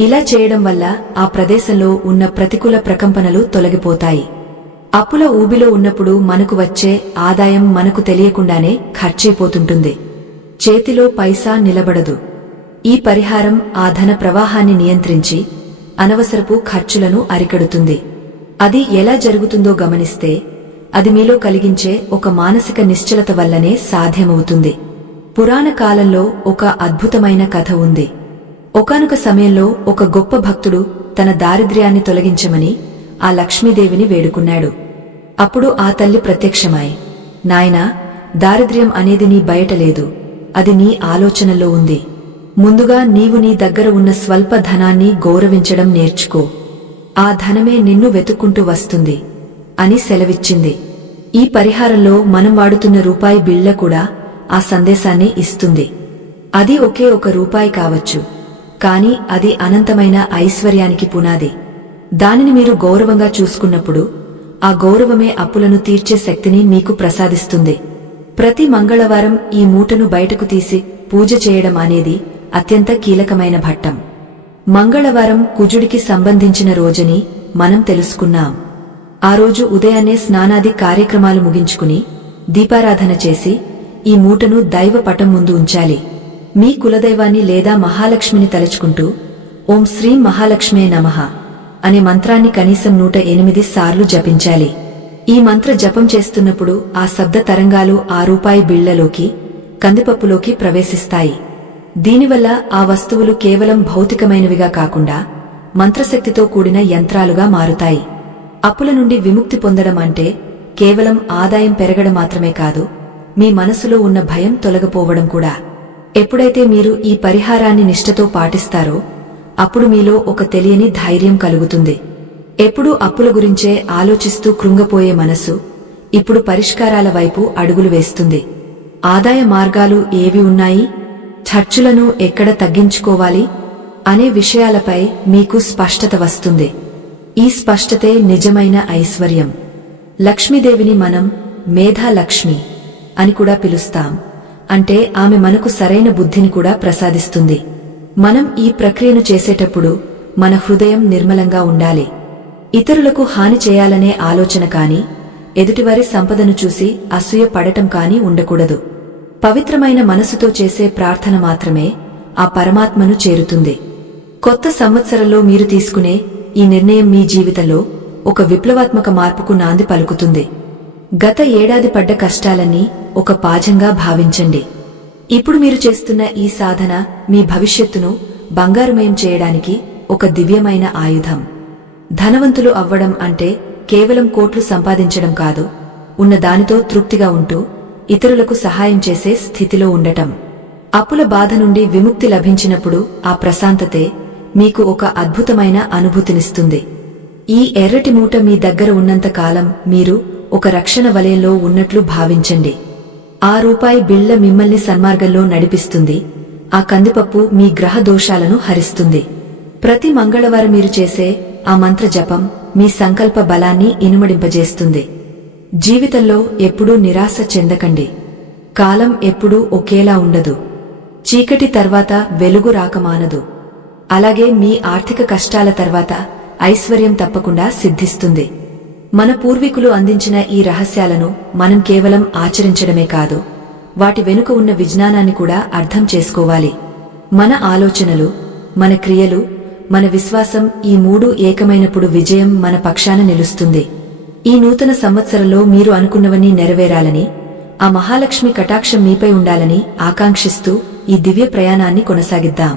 ఇలా చేయడం వల్ల ఆ ప్రదేశంలో ఉన్న ప్రతికూల ప్రకంపనలు తొలగిపోతాయి. అప్పుల ఊబిలో ఉన్నప్పుడు మనకు వచ్చే ఆదాయం మనకు తెలియకుండానే ఖర్చయిపోతుంటుంది. చేతిలో పైసా నిలబడదు. ఈ పరిహారం ఆ ధన ప్రవాహాన్ని నియంత్రించి అనవసరపు ఖర్చులను అరికడుతుంది. అది ఎలా జరుగుతుందో గమనిస్తే అది మీలో కలిగించే ఒక మానసిక నిశ్చలత వల్లనే సాధ్యమవుతుంది. పురాణ కాలంలో ఒక అద్భుతమైన కథ ఉంది. ఒకానొక సమయంలో ఒక గొప్ప భక్తుడు తన దారిద్ర్యాన్ని తొలగించమని ఆ లక్ష్మీదేవిని వేడుకున్నాడు. అప్పుడు ఆ తల్లి ప్రత్యక్షమై, నాయనా, దారిద్ర్యం అనేది నీ బయట లేదు, అది నీ ఆలోచనలో ఉంది. ముందుగా నీవు నీ దగ్గర ఉన్న స్వల్ప ధనాన్ని గౌరవించడం నేర్చుకో. ఆ ధనమే నిన్ను వెతుక్కుంటూ వస్తుంది అని సెలవిచ్చింది. ఈ పరిహారంలో మనం వాడుతున్న రూపాయి బిళ్ళ కూడా ఆ సందేశాన్ని ఇస్తుంది. అది ఒకే ఒక రూపాయి కావచ్చు, కాని అది అనంతమైన ఐశ్వర్యానికి పునాది. దానిని మీరు గౌరవంగా చూసుకున్నప్పుడు ఆ గౌరవమే అప్పులను తీర్చే శక్తిని మీకు ప్రసాదిస్తుంది. ప్రతి మంగళవారం ఈ మూటను బయటకు తీసి పూజ చేయడం అనేది అత్యంత కీలకమైన ఘట్టం. మంగళవారం కుజుడికి సంబంధించిన రోజని మనం తెలుసుకున్నాం. ఆ రోజు ఉదయాన్నే స్నానాది కార్యక్రమాలు ముగించుకుని దీపారాధన చేసి ఈ మూటను దైవ పటం ముందు ఉంచాలి. మీ కులదైవాన్ని లేదా మహాలక్ష్మిని తలుచుకుంటూ ఓం శ్రీం మహాలక్ష్మే నమః అనే మంత్రాన్ని కనీసం 108 సార్లు జపించాలి. ఈ మంత్ర జపం చేస్తున్నప్పుడు ఆ శబ్ద తరంగాలు ఆ రూపాయి బిళ్లలోకి, కందిపప్పులోకి ప్రవేశిస్తాయి. దీనివల్ల ఆ వస్తువులు కేవలం భౌతికమైనవిగా కాకుండా మంత్రశక్తితో కూడిన యంత్రాలుగా మారుతాయి. అప్పుల నుండి విముక్తి పొందడం అంటే కేవలం ఆదాయం పెరగడం మాత్రమే కాదు, మీ మనసులో ఉన్న భయం తొలగిపోవడం కూడా. ఎప్పుడైతే మీరు ఈ పరిహారాన్ని నిష్ఠతో పాటిస్తారో అప్పుడు మీలో ఒక తెలియని ధైర్యం కలుగుతుంది. ఎప్పుడూ అప్పుల గురించే ఆలోచిస్తూ కృంగపోయే మనసు ఇప్పుడు పరిష్కారాల వైపు అడుగులు వేస్తుంది. ఆదాయ మార్గాలు ఏవి ఉన్నాయి, ఖర్చులను ఎక్కడ తగ్గించుకోవాలి అనే విషయాలపై మీకు స్పష్టత వస్తుంది. ఈ స్పష్టతే నిజమైన ఐశ్వర్యం. లక్ష్మీదేవిని మనం మేధాలక్ష్మి అని కూడా పిలుస్తాం. అంటే ఆమె మనకు సరైన బుద్ధిని కూడా ప్రసాదిస్తుంది. మనం ఈ ప్రక్రియను చేసేటప్పుడు మన హృదయం నిర్మలంగా ఉండాలి. ఇతరులకు హాని చేయాలనే ఆలోచన కాని, ఎదుటివారి సంపదను చూసి అసూయ పడటం కాని ఉండకూడదు. పవిత్రమైన మనసుతో చేసే ప్రార్థన మాత్రమే ఆ పరమాత్మను చేరుతుంది. కొత్త సంవత్సరంలో మీరు తీసుకునే ఈ నిర్ణయం మీ జీవితంలో ఒక విప్లవాత్మక మార్పుకు నాంది పలుకుతుంది. గత ఏడాది పడ్డ కష్టాలన్నీ ఒక పాఠంగా భావించండి. ఇప్పుడు మీరు చేస్తున్న ఈ సాధన మీ భవిష్యత్తును బంగారుమయం చేయడానికి ఒక దివ్యమైన ఆయుధం. ధనవంతులు అవ్వడం అంటే కేవలం కోట్లు సంపాదించడం కాదు, ఉన్న దానితో తృప్తిగా ఉంటూ ఇతరులకు సహాయం చేసే స్థితిలో ఉండటం. అప్పుల బాధ నుండి విముక్తి లభించినప్పుడు ఆ ప్రశాంతతే మీకు ఒక అద్భుతమైన అనుభూతినిస్తుంది. ఈ ఎర్రటి మూట మీ దగ్గర ఉన్నంత కాలం మీరు ఒక రక్షణ వలయంలో ఉన్నట్లు భావించండి. ఆ రూపాయి బిళ్ల మిమ్మల్ని సన్మార్గంలో నడిపిస్తుంది. ఆ కందిపప్పు మీ గ్రహ దోషాలను హరిస్తుంది. ప్రతి మంగళవారం మీరు చేసే ఆ మంత్ర జపం మీ సంకల్ప బలాన్ని ఇనుమడింపజేస్తుంది. జీవితంలో ఎప్పుడూ నిరాశ చెందకండి. కాలం ఎప్పుడూ ఒకేలా ఉండదు. చీకటి తర్వాత వెలుగు రాకమానదు. అలాగే మీ ఆర్థిక కష్టాల తర్వాత ఐశ్వర్యం తప్పకుండా సిద్ధిస్తుంది. మన పూర్వీకులు అందించిన ఈ రహస్యాలను మనం కేవలం ఆచరించడమే కాదు, వాటి వెనుక ఉన్న విజ్ఞానాన్ని కూడా అర్థం చేసుకోవాలి. మన ఆలోచనలు, మన క్రియలు, మన విశ్వాసం ఈ మూడు ఏకమైనప్పుడు విజయం మన పక్షాన నిలుస్తుంది. ఈ నూతన సంవత్సరంలో మీరు అనుకున్నవన్నీ నెరవేరాలని, ఆ మహాలక్ష్మి కటాక్షం మీపై ఉండాలని ఆకాంక్షిస్తూ ఈ దివ్య ప్రయాణాన్ని కొనసాగిద్దాం.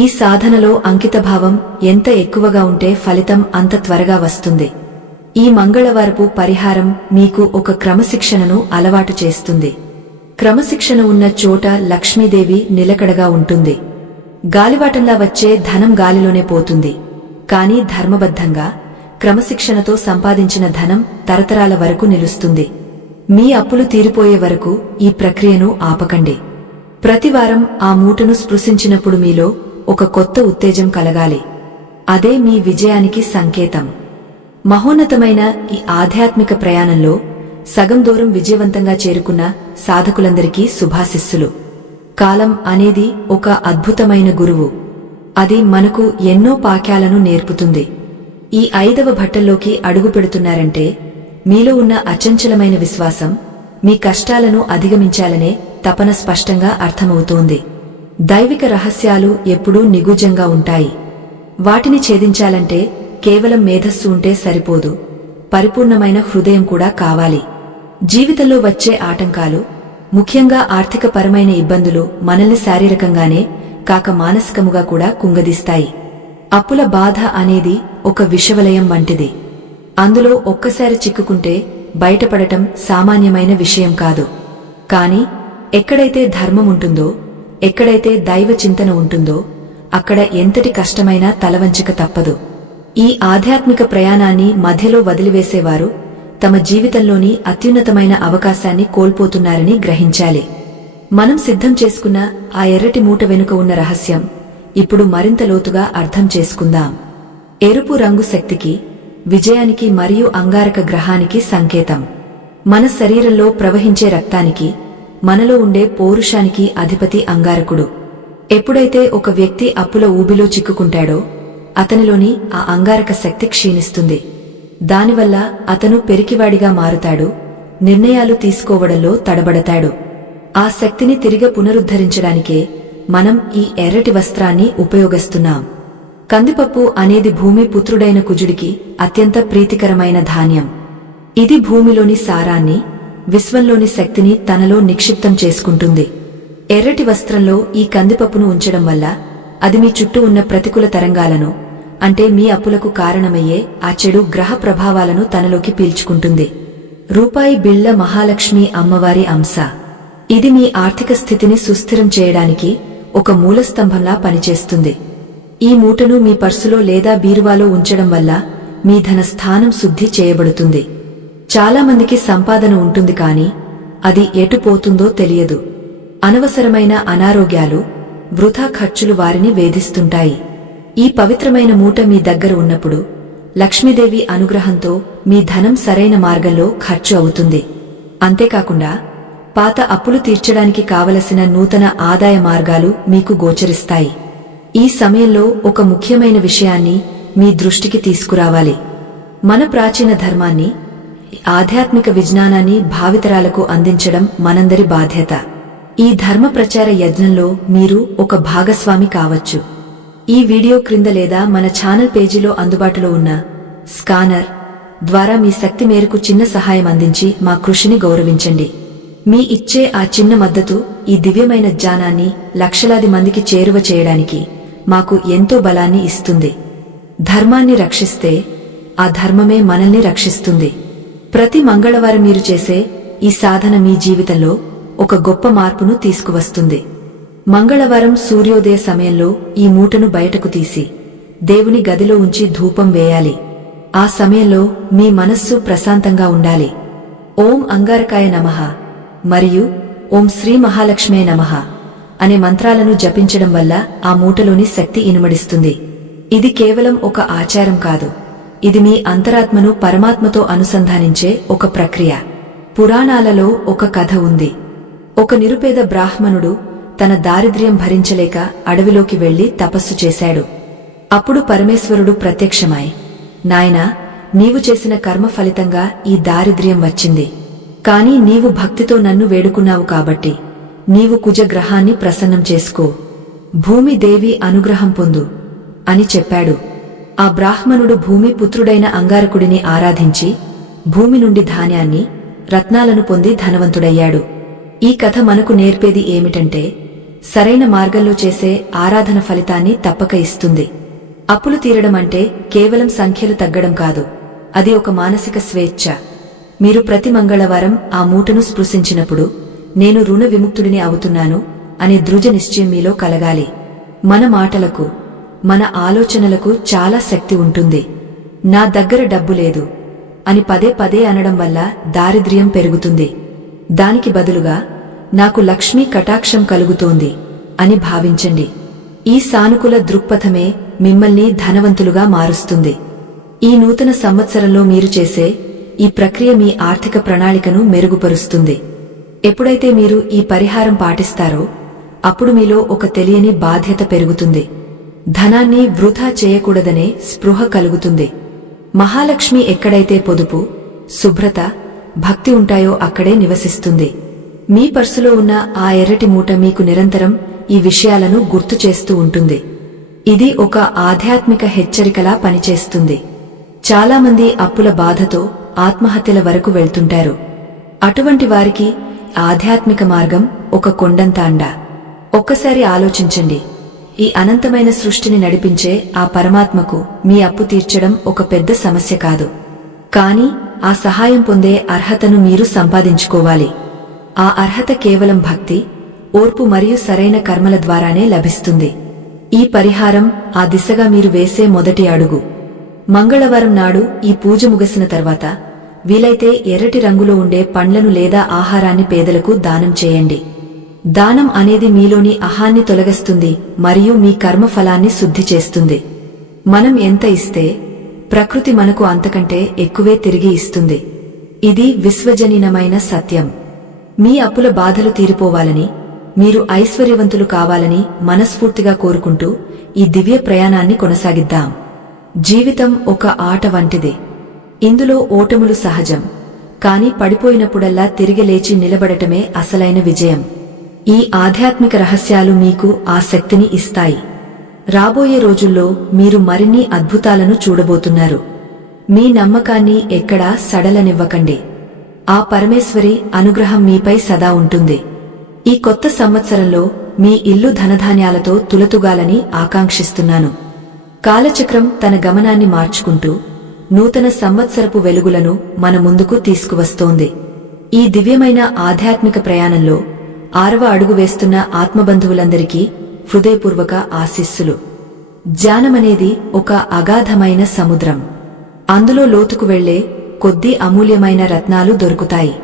ఈ సాధనలో అంకితభావం ఎంత ఎక్కువగా ఉంటే ఫలితం అంత త్వరగా వస్తుంది. ఈ మంగళవారపు పరిహారం మీకు ఒక క్రమశిక్షణను అలవాటు చేస్తుంది. క్రమశిక్షణ ఉన్న చోట లక్ష్మీదేవి నిలకడగా ఉంటుంది. గాలివాటంలా వచ్చే ధనం గాలిలోనే పోతుంది. కాని ధర్మబద్ధంగా, క్రమశిక్షణతో సంపాదించిన ధనం తరతరాల వరకు నిలుస్తుంది. మీ అప్పులు తీరిపోయే వరకు ఈ ప్రక్రియను ఆపకండి. ప్రతివారం ఆ మూటను స్పృశించినప్పుడు మీలో ఒక కొత్త ఉత్తేజం కలగాలి. అదే మీ విజయానికి సంకేతం. మహోన్నతమైన ఈ ఆధ్యాత్మిక ప్రయాణంలో సగం దూరం విజయవంతంగా చేరుకున్న సాధకులందరికీ శుభాశిస్సులు. కాలం అనేది ఒక అద్భుతమైన గురువు. అది మనకు ఎన్నో పాఠాలను నేర్పుతుంది. ఈ 5వ భట్టంలోకి అడుగు పెడుతున్నారంటే మీలో ఉన్న అచంచలమైన విశ్వాసం, మీ కష్టాలను అధిగమించాలనే తపన స్పష్టంగా అర్థమవుతోంది. దైవిక రహస్యాలు ఎప్పుడూ నిగూఢంగా ఉంటాయి. వాటిని ఛేదించాలంటే కేవలం మేధస్సు ఉంటే సరిపోదు, పరిపూర్ణమైన హృదయం కూడా కావాలి. జీవితంలో వచ్చే ఆటంకాలు, ముఖ్యంగా ఆర్థికపరమైన ఇబ్బందులు మనల్ని శారీరకంగానే కాక మానసికముగా కూడా కుంగదీస్తాయి. అప్పుల బాధ అనేది ఒక విషవలయం వంటిది. అందులో ఒక్కసారి చిక్కుకుంటే బయటపడటం సామాన్యమైన విషయం కాదు. కాని ఎక్కడైతే ధర్మం ఉంటుందో, ఎక్కడైతే దైవ చింతన ఉంటుందో అక్కడ ఎంతటి కష్టమైనా తలవంచక తప్పదు. ఈ ఆధ్యాత్మిక ప్రయాణాన్ని మధ్యలో వదిలివేసేవారు తమ జీవితంలోని అత్యున్నతమైన అవకాశాన్ని కోల్పోతున్నారని గ్రహించాలి. మనం సిద్ధం చేసుకున్న ఆ ఎర్రటి మూట వెనుక ఉన్న రహస్యం ఇప్పుడు మరింత లోతుగా అర్థం చేసుకుందాం. ఎరుపు రంగు శక్తికి, విజయానికి మరియు అంగారక గ్రహానికి సంకేతం. మన శరీరంలో ప్రవహించే రక్తానికి, మనలో ఉండే పౌరుషానికి అధిపతి అంగారకుడు. ఎప్పుడైతే ఒక వ్యక్తి అప్పుల ఊబిలో చిక్కుకుంటాడో అతనిలోని ఆ అంగారక శక్తి క్షీణిస్తుంది. దానివల్ల అతను పెరికివాడిగా మారుతాడు, నిర్ణయాలు తీసుకోవడంలో తడబడతాడు. ఆ శక్తిని తిరిగి పునరుద్ధరించడానికే మనం ఈ ఎర్రటి వస్త్రాన్ని ఉపయోగిస్తున్నాం. కందిపప్పు అనేది భూమి పుత్రుడైన కుజుడికి అత్యంత ప్రీతికరమైన ధాన్యం. ఇది భూమిలోని సారాన్ని, విశ్వంలోని శక్తిని తనలో నిక్షిప్తం చేసుకుంటుంది. ఎర్రటి వస్త్రంలో ఈ కందిపప్పును ఉంచడం వల్ల అది మీ చుట్టూ ఉన్న ప్రతికూల తరంగాలను, అంటే మీ అప్పులకు కారణమయ్యే ఆ చెడు గ్రహ ప్రభావాలను తనలోకి పీల్చుకుంటుంది. రూపాయి బిళ్ల మహాలక్ష్మి అమ్మవారి అంశ. ఇది మీ ఆర్థిక స్థితిని సుస్థిరం చేయడానికి ఒక మూలస్తంభంలా పనిచేస్తుంది. ఈ మూటను మీ పర్సులో లేదా బీరువాలో ఉంచడం వల్ల మీ ధన స్థానం శుద్ధి చేయబడుతుంది. చాలా మందికి సంపాదన ఉంటుంది కాని అది ఎటు పోతుందో తెలియదు. అనవసరమైన అనారోగ్యాలు, వృథా ఖర్చులు వారిని వేధిస్తుంటాయి. ఈ పవిత్రమైన మూట మీ దగ్గర ఉన్నప్పుడు లక్ష్మీదేవి అనుగ్రహంతో మీ ధనం సరైన మార్గంలో ఖర్చు అవుతుంది. అంతేకాకుండా పాత అప్పులు తీర్చడానికి కావలసిన నూతన ఆదాయ మార్గాలు మీకు గోచరిస్తాయి. ఈ సమయంలో ఒక ముఖ్యమైన విషయాన్ని మీ దృష్టికి తీసుకురావాలి. మన ప్రాచీన ధర్మాన్ని, ఆధ్యాత్మిక విజ్ఞానాన్ని భావితరాలకు అందించడం మనందరి బాధ్యత. ఈ ధర్మ ప్రచార యజ్ఞంలో మీరు ఒక భాగస్వామి కావచ్చు. ఈ వీడియో క్రింద లేదా మన ఛానల్ పేజీలో అందుబాటులో ఉన్న స్కానర్ ద్వారా మీ శక్తి మేరకు చిన్న సహాయం అందించి మా కృషిని గౌరవించండి. మీ ఇచ్చే ఆ చిన్న మద్దతు ఈ దివ్యమైన జ్ఞానాన్ని లక్షలాది మందికి చేరువ చేయడానికి మాకు ఎంతో బలాన్ని ఇస్తుంది. ధర్మాన్ని రక్షిస్తే ఆ ధర్మమే మనల్ని రక్షిస్తుంది. ప్రతి మంగళవారం మీరు చేసే ఈ సాధన మీ జీవితంలో ఒక గొప్ప మార్పును తీసుకువస్తుంది. మంగళవారం సూర్యోదయ సమయంలో ఈ మూటను బయటకు తీసి దేవుని గదిలో ఉంచి ధూపం వేయాలి. ఆ సమయంలో మీ మనస్సు ప్రశాంతంగా ఉండాలి. ఓం అంగారకాయ నమః మరియు ఓం శ్రీ మహాలక్ష్మే నమః అనే మంత్రాలను జపించడం వల్ల ఆ మూటలోని శక్తి ఇనుమడిస్తుంది. ఇది కేవలం ఒక ఆచారం కాదు, ఇది మీ అంతరాత్మను పరమాత్మతో అనుసంధానించే ఒక ప్రక్రియ. పురాణాలలో ఒక కథ ఉంది. ఒక నిరుపేద బ్రాహ్మణుడు తన దారిద్ర్యం భరించలేక అడవిలోకి వెళ్లి తపస్సు చేశాడు. అప్పుడు పరమేశ్వరుడు ప్రత్యక్షమై, నాయనా, నీవు చేసిన కర్మ ఫలితంగా ఈ దారిద్ర్యం వచ్చింది. కాని నీవు భక్తితో నన్ను వేడుకున్నావు కాబట్టి నీవు కుజగ్రహాన్ని ప్రసన్నం చేసుకో, భూమి దేవి అనుగ్రహం పొందు అని చెప్పాడు. ఆ బ్రాహ్మణుడు భూమి పుత్రుడైన అంగారకుడిని ఆరాధించి భూమి నుండి ధాన్యాన్ని, రత్నాలను పొంది ధనవంతుడయ్యాడు. ఈ కథ మనకు నేర్పేది ఏమిటంటే, సరైన మార్గంలో చేసే ఆరాధన ఫలితాన్ని తప్పక ఇస్తుంది. అప్పులు తీరడం అంటే కేవలం సంఖ్యలు తగ్గడం కాదు, అది ఒక మానసిక స్వేచ్ఛ. మీరు ప్రతి మంగళవారం ఆ మూటను స్పృశించినప్పుడు నేను రుణ విముక్తుడిని అవుతున్నాను అనే దృఢ నిశ్చయం మీలో కలగాలి. మన మాటలకు, మన ఆలోచనలకు చాలా శక్తి ఉంటుంది. నా దగ్గర డబ్బు లేదు అని పదే పదే అనడం వల్ల దారిద్ర్యం పెరుగుతుంది. దానికి బదులుగా నాకు లక్ష్మీ కటాక్షం కలుగుతోంది అని భావించండి. ఈ సానుకూల దృక్పథమే మిమ్మల్ని ధనవంతులుగా మారుస్తుంది. ఈ నూతన సంవత్సరంలో మీరు చేసే ఈ ప్రక్రియ మీ ఆర్థిక ప్రణాళికను మెరుగుపరుస్తుంది. ఎప్పుడైతే మీరు ఈ పరిహారం పాటిస్తారో అప్పుడు మీలో ఒక తెలియని బాధ్యత పెరుగుతుంది. ధనాన్ని వృధా చేయకూడదనే స్పృహ కలుగుతుంది. మహాలక్ష్మి ఎక్కడైతే పొదుపు, శుభ్రత, భక్తి ఉంటాయో అక్కడే నివసిస్తుంది. మీ పర్సులో ఉన్న ఆ ఎర్రటి మూట మీకు నిరంతరం ఈ విషయాలను గుర్తు చేస్తూ ఉంటుంది. ఇది ఒక ఆధ్యాత్మిక హెచ్చరికలా పనిచేస్తుంది. చాలామంది అప్పుల బాధతో ఆత్మహత్యల వరకు వెళ్తుంటారు. అటువంటి వారికి ఆధ్యాత్మిక మార్గం ఒక కొండంత అండ. ఒక్కసారి ఆలోచించండి, ఈ అనంతమైన సృష్టిని నడిపించే ఆ పరమాత్మకు మీ అప్పు తీర్చడం ఒక పెద్ద సమస్య కాదు. కాని ఆ సహాయం పొందే అర్హతను మీరు సంపాదించుకోవాలి. ఆ అర్హత కేవలం భక్తి, ఓర్పు మరియు సరైన కర్మల ద్వారానే లభిస్తుంది. ఈ పరిహారం ఆ దిశగా మీరు వేసే మొదటి అడుగు. మంగళవారం నాడు ఈ పూజ ముగిసిన తర్వాత వీలైతే ఎర్రటి రంగులో ఉండే పండ్లను లేదా ఆహారాన్ని పేదలకు దానం చేయండి. దానం అనేది మీలోని అహాన్ని తొలగిస్తుంది మరియు మీ కర్మఫలాన్ని శుద్ధి చేస్తుంది. మనం ఎంత ఇస్తే ప్రకృతి మనకు అంతకంటే ఎక్కువే తిరిగి ఇస్తుంది. ఇది విశ్వజనీనమైన సత్యం. మీ అప్పుల బాధలు తీరిపోవాలని, మీరు ఐశ్వర్యవంతులు కావాలని మనస్ఫూర్తిగా కోరుకుంటూ ఈ దివ్య ప్రయాణాన్ని కొనసాగిద్దాం. జీవితం ఒక ఆట వంటిది. ఇందులో ఓటములు సహజం, కాని పడిపోయినప్పుడల్లా తిరిగి లేచి నిలబడటమే అసలైన విజయం. ఈ ఆధ్యాత్మిక రహస్యాలు మీకు ఆ శక్తిని ఇస్తాయి. రాబోయే రోజుల్లో మీరు మరిన్ని అద్భుతాలను చూడబోతున్నారు. మీ నమ్మకాన్ని ఎక్కడా సడలనివ్వకండి. ఆ పరమేశ్వరి అనుగ్రహం మీపై సదా ఉంటుంది. ఈ కొత్త సంవత్సరంలో మీ ఇల్లు ధనధాన్యాలతో తులతుగాలని ఆకాంక్షిస్తున్నాను. కాలచక్రం తన గమనాన్ని మార్చుకుంటూ నూతన సంవత్సరపు వెలుగులను మన ముందుకు తీసుకువస్తోంది. ఈ దివ్యమైన ఆధ్యాత్మిక ప్రయాణంలో 6వ అడుగు వేస్తున్న ఆత్మబంధువులందరికీ హృదయపూర్వక ఆశీస్సులు. ధ్యానమనేది ఒక అగాధమైన సముద్రం. అందులో లోతుకు వెళ్లే కొద్దీ అమూల్యమైన రత్నాలు దొరుకుతాయి.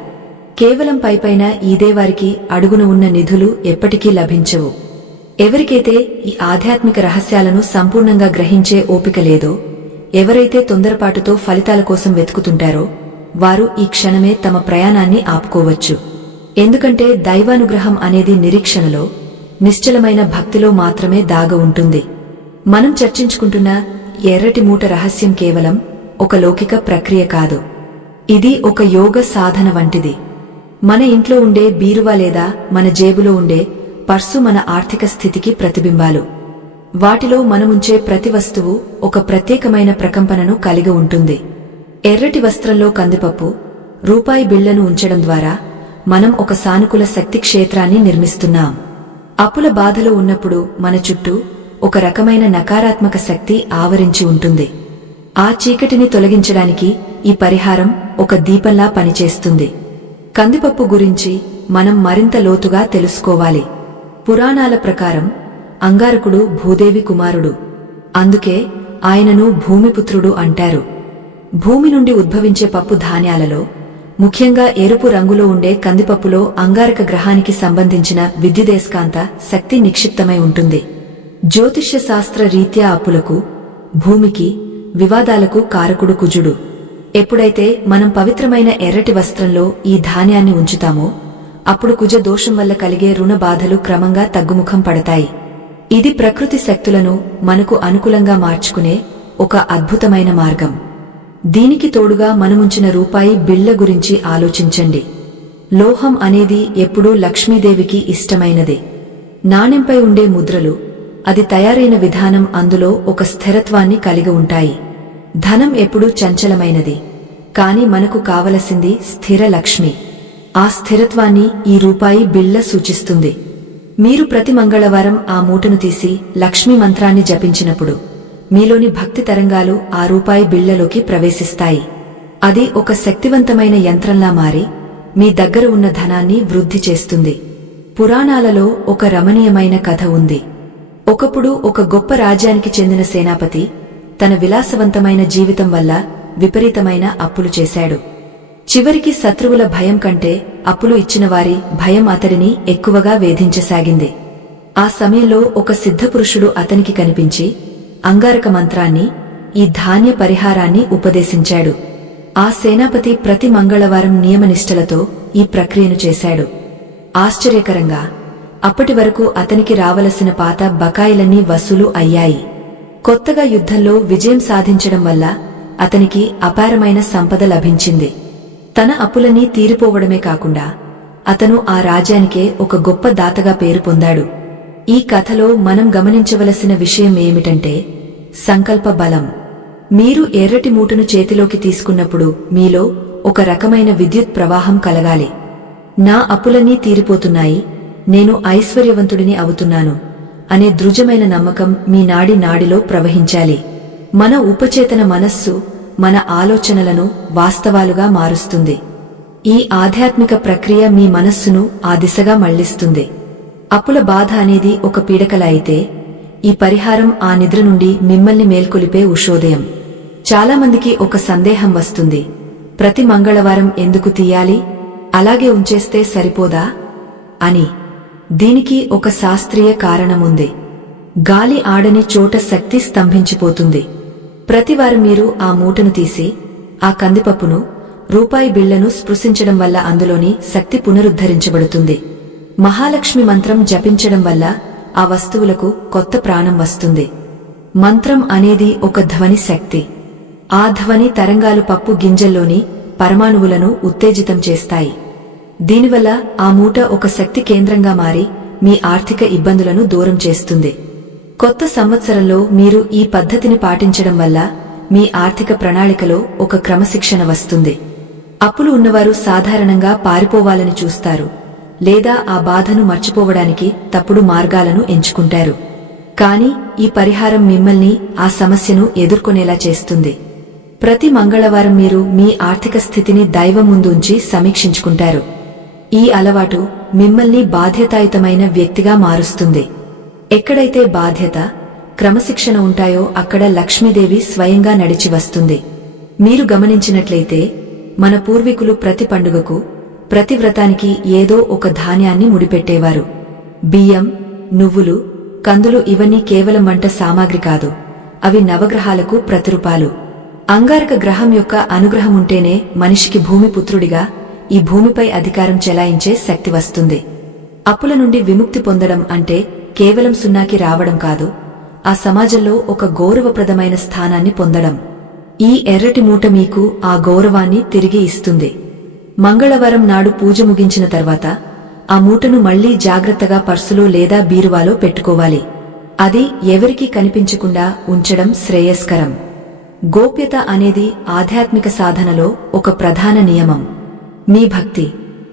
కేవలం పైపైన ఈదేవారికి అడుగున ఉన్న నిధులు ఎప్పటికీ లభించవు. ఎవరికైతే ఈ ఆధ్యాత్మిక రహస్యాలను సంపూర్ణంగా గ్రహించే ఓపిక లేదో, ఎవరైతే తొందరపాటుతో ఫలితాల కోసం వెతుకుతుంటారో వారు ఈ క్షణమే తమ ప్రయాణాన్ని ఆపుకోవచ్చు. ఎందుకంటే దైవానుగ్రహం అనేది నిరీక్షణలో, నిశ్చలమైన భక్తిలో మాత్రమే దాగ ఉంటుంది. మనం చర్చించుకుంటున్న ఎర్రటి మూట రహస్యం కేవలం ఒక లౌకిక ప్రక్రియ కాదు. ఇది ఒక యోగ సాధన వంటిది. మన ఇంట్లో ఉండే బీరువా లేదా మన జేబులో ఉండే పర్సు మన ఆర్థిక స్థితికి ప్రతిబింబాలు. వాటిలో మనముంచే ప్రతి వస్తువు ఒక ప్రత్యేకమైన ప్రకంపనను కలిగి ఉంటుంది. ఎర్రటి వస్త్రంలో కందిపప్పు, రూపాయి బిళ్లను ఉంచడం ద్వారా మనం ఒక సానుకూల శక్తి క్షేత్రాన్ని నిర్మిస్తున్నాం. అప్పుల బాధలో ఉన్నప్పుడు మన చుట్టూ ఒక రకమైన నకారాత్మక శక్తి ఆవరించి ఉంటుంది. ఆ చీకటిని తొలగించడానికి ఈ పరిహారం ఒక దీపంలా పనిచేస్తుంది. కందిపప్పు గురించి మనం మరింత లోతుగా తెలుసుకోవాలి. పురాణాల ప్రకారం అంగారకుడు భూదేవి కుమారుడు. అందుకే ఆయనను భూమిపుత్రుడు అంటారు. భూమి నుండి ఉద్భవించే పప్పు ధాన్యాలలో ముఖ్యంగా ఎరుపు రంగులో ఉండే కందిపప్పులో అంగారక గ్రహానికి సంబంధించిన విద్యుదేస్కాంత శక్తి నిక్షిప్తమై ఉంటుంది. జ్యోతిష్య శాస్త్ర రీత్యా అప్పులకు, భూమికి, వివాదాలకు కారకుడు కుజుడు. ఎప్పుడైతే మనం పవిత్రమైన ఎర్రటి వస్త్రంలో ఈ ధాన్యాన్ని ఉంచుతామో అప్పుడు కుజ దోషం వల్ల కలిగే రుణ బాధలు క్రమంగా తగ్గుముఖం పడతాయి. ఇది ప్రకృతి శక్తులను మనకు అనుకూలంగా మార్చుకునే ఒక అద్భుతమైన మార్గం. దీనికి తోడుగా మనముంచిన రూపాయి బిళ్ల గురించి ఆలోచించండి. లోహం అనేది ఎప్పుడూ లక్ష్మీదేవికి ఇష్టమైనదే. నాణెంపై ఉండే ముద్రలు, అది తయారైన విధానం అందులో ఒక స్థిరత్వాన్ని కలిగి ఉంటాయి. ధనం ఎప్పుడూ చంచలమైనది, కాని మనకు కావలసింది స్థిర లక్ష్మి. ఆ స్థిరత్వాన్ని ఈ రూపాయి బిళ్ల సూచిస్తుంది. మీరు ప్రతి మంగళవారం ఆ మూటను తీసి లక్ష్మీ మంత్రాన్ని జపించినప్పుడు మీలోని భక్తి తరంగాలు ఆ రూపాయి బిళ్లలోకి ప్రవేశిస్తాయి. అది ఒక శక్తివంతమైన యంత్రంలా మారి మీ దగ్గర ఉన్న ధనాన్ని వృద్ధి చేస్తుంది. పురాణాలలో ఒక రమణీయమైన కథ ఉంది. ఒకప్పుడు ఒక గొప్ప రాజ్యానికి చెందిన సేనాపతి తన విలాసవంతమైన జీవితం వల్ల విపరీతమైన అప్పులు చేశాడు. చివరికి శత్రువుల భయం కంటే అప్పులు ఇచ్చిన వారి భయం అతడిని ఎక్కువగా వేధించసాగింది. ఆ సమయంలో ఒక సిద్ధపురుషుడు అతనికి కనిపించి అంగారక మంత్రాన్ని, ఈ ధాన్య పరిహారాన్ని ఉపదేశించాడు. ఆ సేనాపతి ప్రతి మంగళవారం నియమనిష్టలతో ఈ ప్రక్రియను చేశాడు. ఆశ్చర్యకరంగా అప్పటి వరకు అతనికి రావలసిన పాత బకాయిలన్నీ వసూలు అయ్యాయి. కొత్తగా యుద్ధంలో విజయం సాధించడం వల్ల అతనికి అపారమైన సంపద లభించింది. తన అప్పులన్నీ తీరిపోవడమే కాకుండా అతను ఆ రాజ్యానికే ఒక గొప్ప దాతగా పేరు పొందాడు. ఈ కథలో మనం గమనించవలసిన విషయం ఏమిటంటే సంకల్ప బలం. మీరు ఎర్రటి మూటను చేతిలోకి తీసుకున్నప్పుడు మీలో ఒక రకమైన విద్యుత్ ప్రవాహం కలగాలి. నా అప్పులన్నీ తీరిపోతున్నాయి, నేను ఐశ్వర్యవంతుడిని అవుతున్నాను అనే దృఢమైన నమ్మకం మీ నాడిలో ప్రవహించాలి. మన ఉపచేతన మనస్సు మన ఆలోచనలను వాస్తవాలుగా మారుస్తుంది. ఈ ఆధ్యాత్మిక ప్రక్రియ మీ మనస్సును ఆ దిశగా మళ్లిస్తుంది. అప్పుల బాధ అనేది ఒక పీడకల అయితే ఈ పరిహారం ఆ నిద్ర నుండి మిమ్మల్ని మేల్కొలిపే ఉషోదయం. చాలామందికి ఒక సందేహం వస్తుంది, ప్రతి మంగళవారం ఎందుకు తీయాలి, అలాగే ఉంచేస్తే సరిపోదా అని. దీనికి ఒక శాస్త్రీయ కారణముంది. గాలి ఆడని చోట శక్తి స్తంభించిపోతుంది. ప్రతివారం మీరు ఆ మూటను తీసి ఆ కందిపప్పును, రూపాయి బిళ్లను స్పృశించడం వల్ల అందులోని శక్తి పునరుద్ధరించబడుతుంది. మహాలక్ష్మి మంత్రం జపించడం వల్ల ఆ వస్తువులకు కొత్త ప్రాణం వస్తుంది. మంత్రం అనేది ఒక ధ్వని శక్తి. ఆ ధ్వని తరంగాలు పప్పు గింజల్లోని పరమాణువులను ఉత్తేజితం చేస్తాయి. దీనివల్ల ఆ మూట ఒక శక్తి కేంద్రంగా మారి మీ ఆర్థిక ఇబ్బందులను దూరం చేస్తుంది. కొత్త సంవత్సరంలో మీరు ఈ పద్ధతిని పాటించడం వల్ల మీ ఆర్థిక ప్రణాళికలో ఒక క్రమశిక్షణ వస్తుంది. అప్పులు ఉన్నవారు సాధారణంగా పారిపోవాలని చూస్తారు, లేదా ఆ బాధను మర్చిపోవడానికి తప్పుడు మార్గాలను ఎంచుకుంటారు. కాని ఈ పరిహారం మిమ్మల్ని ఆ సమస్యను ఎదుర్కొనేలా చేస్తుంది. ప్రతి మంగళవారం మీరు మీ ఆర్థిక స్థితిని దైవం ముందు ఉంచి సమీక్షించుకుంటారు. ఈ అలవాటు మిమ్మల్ని బాధ్యతాయుతమైన వ్యక్తిగా మారుస్తుంది. ఎక్కడైతే బాధ్యత, క్రమశిక్షణ ఉంటాయో అక్కడ లక్ష్మీదేవి స్వయంగా నడిచి వస్తుంది. మీరు గమనించినట్లయితే మన పూర్వీకులు ప్రతి పండుగకు, ప్రతి వ్రతానికి ఏదో ఒక ధాన్యాన్ని ముడిపెట్టేవారు. బియ్యం, నువ్వులు, కందులు ఇవన్నీ కేవలం వంట సామాగ్రి కాదు, అవి నవగ్రహాలకు ప్రతిరూపాలు. అంగారక గ్రహం యొక్క అనుగ్రహముంటేనే మనిషికి భూమిపుత్రుడిగా ఈ భూమిపై అధికారం చెలాయించే శక్తి వస్తుంది. అప్పుల నుండి విముక్తి పొందడం అంటే కేవలం సున్నాకి రావడం కాదు, ఆ సమాజంలో ఒక గౌరవప్రదమైన స్థానాన్ని పొందడం. ఈ ఎర్రటి మూట మీకు ఆ గౌరవాన్ని తిరిగి ఇస్తుంది. మంగళవారం నాడు పూజ ముగించిన తర్వాత ఆ మూటను మళ్లీ జాగ్రత్తగా పర్సులో లేదా బీరువాలో పెట్టుకోవాలి. అది ఎవరికీ కనిపించకుండా ఉంచడం శ్రేయస్కరం. గోప్యత అనేది ఆధ్యాత్మిక సాధనలో ఒక ప్రధాన నియమం. మీ భక్తి,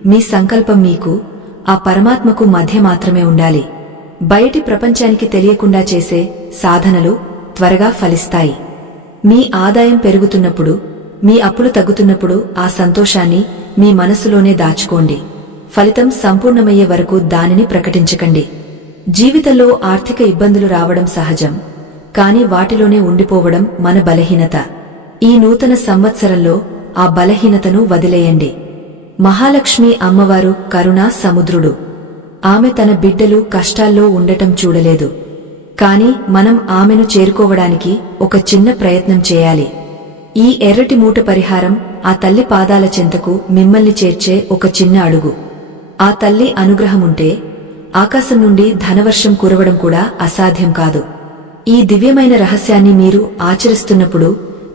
మీ సంకల్పం మీకు ఆ పరమాత్మకు మధ్య మాత్రమే ఉండాలి. బయటి ప్రపంచానికి తెలియకుండా చేసే సాధనలు త్వరగా ఫలిస్తాయి. మీ ఆదాయం పెరుగుతున్నప్పుడు, మీ అప్పులు తగ్గుతున్నప్పుడు ఆ సంతోషాన్ని మీ మనసులోనే దాచుకోండి. ఫలితం సంపూర్ణమయ్యే వరకు దానిని ప్రకటించకండి. జీవితంలో ఆర్థిక ఇబ్బందులు రావడం సహజం, కాని వాటిలోనే ఉండిపోవడం మన బలహీనత. ఈ నూతన సంవత్సరంలో ఆ బలహీనతను వదిలేయండి. మహాలక్ష్మి అమ్మవారు కరుణా సముద్రుడు. ఆమె తన బిడ్డలు కష్టాల్లో ఉండటం చూడలేదు. కాని మనం ఆమెను చేరుకోవడానికి ఒక చిన్న ప్రయత్నం చేయాలి. ఈ ఎర్రటి మూట పరిహారం ఆ తల్లి పాదాల చెంతకు మిమ్మల్ని చేర్చే ఒక చిన్న అడుగు. ఆ తల్లి అనుగ్రహముంటే ఆకాశం నుండి ధనవర్షం కురవడం కూడా అసాధ్యం కాదు. ఈ దివ్యమైన రహస్యాన్ని మీరు ఆచరిస్తున్నప్పుడు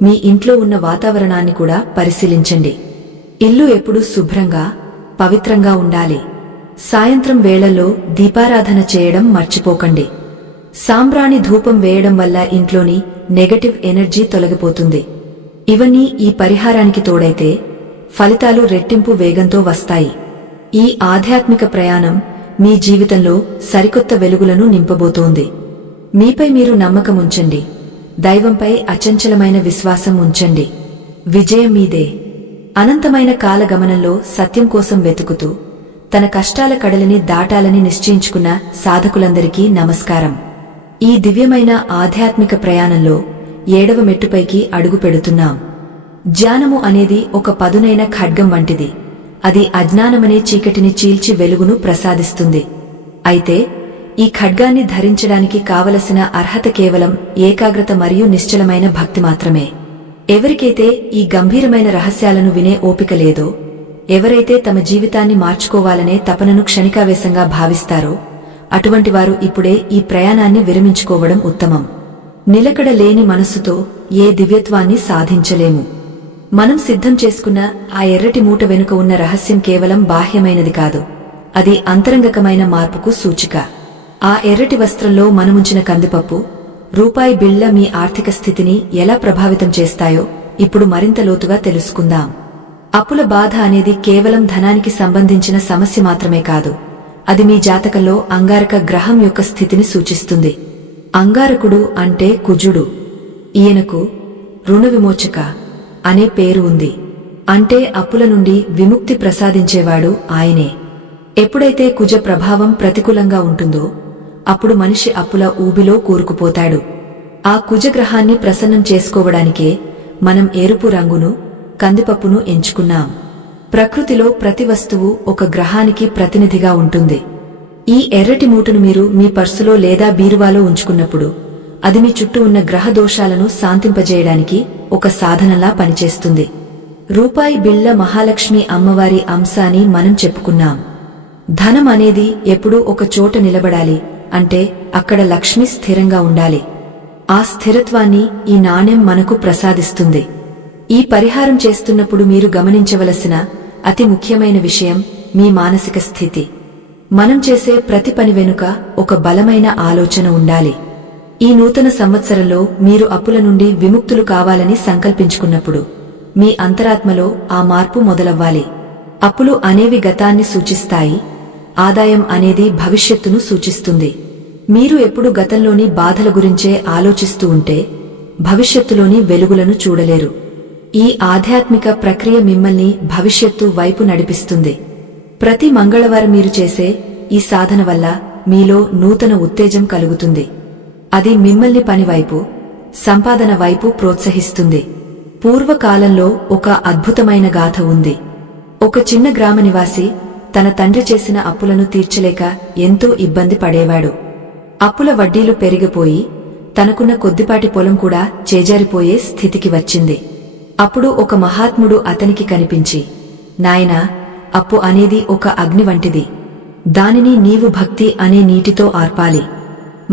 మీ ఇంట్లో ఉన్న వాతావరణాన్ని కూడా పరిశీలించండి. ఇల్లు ఎప్పుడూ శుభ్రంగా, పవిత్రంగా ఉండాలి. సాయంత్రం వేళల్లో దీపారాధన చేయడం మర్చిపోకండి. సాంబ్రాణి ధూపం వేయడం వల్ల ఇంట్లోని నెగటివ్ ఎనర్జీ తొలగిపోతుంది. ఇవన్నీ ఈ పరిహారానికి తోడైతే ఫలితాలు రెట్టింపు వేగంతో వస్తాయి. ఈ ఆధ్యాత్మిక ప్రయాణం మీ జీవితంలో సరికొత్త వెలుగులను నింపబోతోంది. మీపై మీరు నమ్మకముంచండి. దైవంపై అచంచలమైన విశ్వాసం ఉంచండి. విజయం మీదే. అనంతమైన కాలగమనంలో సత్యం కోసం వెతుకుతూ తన కష్టాల కడలిని దాటాలని నిశ్చయించుకున్న సాధకులందరికీ నమస్కారం. ఈ దివ్యమైన ఆధ్యాత్మిక ప్రయాణంలో 7వ మెట్టుపైకి అడుగు పెడుతున్నాం. ధ్యానము అనేది ఒక పదునైన ఖడ్గం వంటిది. అది అజ్ఞానమనే చీకటిని చీల్చి వెలుగును ప్రసాదిస్తుంది. అయితే ఈ ఖడ్గాన్ని ధరించడానికి కావలసిన అర్హత కేవలం ఏకాగ్రత మరియు నిశ్చలమైన భక్తి మాత్రమే. ఎవరికైతే ఈ గంభీరమైన రహస్యాలను వినే ఓపిక లేదో, ఎవరైతే తమ జీవితాన్ని మార్చుకోవాలనే తపనను క్షణికావేశంగా భావిస్తారో అటువంటి వారు ఇప్పుడే ఈ ప్రయాణాన్ని విరమించుకోవడం ఉత్తమం. నిలకడ లేని మనస్సుతో ఏ దివ్యత్వాన్ని సాధించలేము. మనం సిద్ధం చేసుకున్న ఆ ఎర్రటి మూట వెనుక ఉన్న రహస్యం కేవలం బాహ్యమైనది కాదు, అది అంతరంగకమైన మార్పుకు సూచిక. ఆ ఎర్రటి వస్త్రంలో మనముంచిన కందిపప్పు, రూపాయి బిళ్ల మీ ఆర్థిక స్థితిని ఎలా ప్రభావితం చేస్తాయో ఇప్పుడు మరింత లోతుగా తెలుసుకుందాం. అప్పుల బాధ అనేది కేవలం ధనానికి సంబంధించిన సమస్య మాత్రమే కాదు, అది మీ జాతకంలో అంగారక గ్రహం యొక్క స్థితిని సూచిస్తుంది. అంగారకుడు అంటే కుజుడు. ఈయనకు రుణ విమోచక అనే పేరు ఉంది. అంటే అప్పుల నుండి విముక్తి ప్రసాదించేవాడు ఆయనే. ఎప్పుడైతే కుజ ప్రభావం ప్రతికూలంగా ఉంటుందో అప్పుడు మనిషి అప్పుల ఊబిలో కూరుకుపోతాడు. ఆ కుజగ్రహాన్ని ప్రసన్నం చేసుకోవడానికే మనం ఎరుపు రంగును, కందిపప్పును ఎంచుకున్నాం. ప్రకృతిలో ప్రతి వస్తువు ఒక గ్రహానికి ప్రతినిధిగా ఉంటుంది. ఈ ఎర్రటి మూటను మీరు మీ పర్సులో లేదా బీరువాలో ఉంచుకున్నప్పుడు అది మీ చుట్టూ ఉన్న గ్రహ దోషాలను శాంతింపజేయడానికి ఒక సాధనలా పనిచేస్తుంది. రూపాయి బిళ్ల మహాలక్ష్మి అమ్మవారి అంశ అని మనం చెప్పుకున్నాం. ధనం అనేది ఎప్పుడూ ఒక చోట నిలబడాలి అంటే అక్కడ లక్ష్మి స్థిరంగా ఉండాలి. ఆ స్థిరత్వాన్ని ఈ నాణెం మనకు ప్రసాదిస్తుంది. ఈ పరిహారం చేస్తున్నప్పుడు మీరు గమనించవలసిన అతి ముఖ్యమైన విషయం మీ మానసిక స్థితి. మనం చేసే ప్రతి పని వెనుక ఒక బలమైన ఆలోచన ఉండాలి. ఈ నూతన సంవత్సరంలో మీరు అప్పుల నుండి విముక్తులు కావాలని సంకల్పించుకున్నప్పుడు మీ అంతరాత్మలో ఆ మార్పు మొదలవ్వాలి. అప్పులు అనేవి గతాన్ని సూచిస్తాయి, ఆదాయం అనేది భవిష్యత్తును సూచిస్తుంది. మీరు ఎప్పుడు గతంలోని బాధల గురించే ఆలోచిస్తూ ఉంటే భవిష్యత్తులోని వెలుగులను చూడలేరు. ఈ ఆధ్యాత్మిక ప్రక్రియ మిమ్మల్ని భవిష్యత్తు వైపు నడిపిస్తుంది. ప్రతి మంగళవారం మీరు చేసే ఈ సాధన వల్ల మీలో నూతన ఉత్తేజం కలుగుతుంది. అది మిమ్మల్ని పనివైపు, సంపాదన వైపు ప్రోత్సహిస్తుంది. పూర్వకాలంలో ఒక అద్భుతమైన గాథ ఉంది. ఒక చిన్న గ్రామ నివాసి తన తండ్రి చేసిన అప్పులను తీర్చలేక ఎంతో ఇబ్బంది పడేవాడు. అప్పుల వడ్డీలు పెరిగిపోయి తనకున్న కొద్దిపాటి పొలం కూడా చేజారిపోయే స్థితికి వచ్చింది. అప్పుడు ఒక మహాత్ముడు అతనికి కనిపించి, నాయనా, అప్పు అనేది ఒక అగ్ని వంటిది. దానిని నీవు భక్తి అనే నీటితో ఆర్పాలి.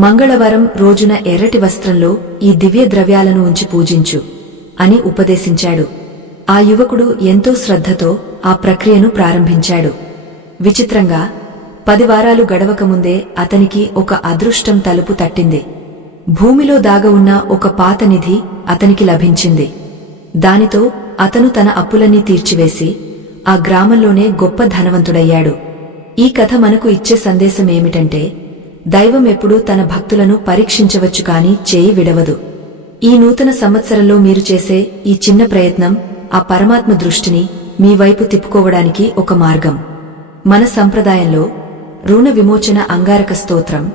మంగళవారం రోజున ఎర్రటి వస్త్రంలో ఈ దివ్య ద్రవ్యాలను ఉంచి పూజించు అని ఉపదేశించాడు. ఆ యువకుడు ఎంతో శ్రద్ధతో ఆ ప్రక్రియను ప్రారంభించాడు. విచిత్రంగా 10 వారాలు గడవకముందే అతనికి ఒక అదృష్టం తలుపు తట్టింది. భూమిలో దాగ ఉన్న ఒక పాత నిధి అతనికి లభించింది. దానితో అతను తన అప్పులన్నీ తీర్చివేసి ఆ గ్రామంలోనే గొప్ప ధనవంతుడయ్యాడు. ఈ కథ మనకు ఇచ్చే సందేశం ఏమిటంటే, దైవం ఎప్పుడూ తన భక్తులను పరీక్షించవచ్చు కాని చేయి విడవదు. ఈ నూతన సంవత్సరంలో మీరు చేసే ఈ చిన్న ప్రయత్నం ఆ పరమాత్మ దృష్టిని మీ వైపు తిప్పుకోవడానికి ఒక మార్గం. మన సంప్రదాయంలో రుణ విమోచన అంగారక స్తోత్రం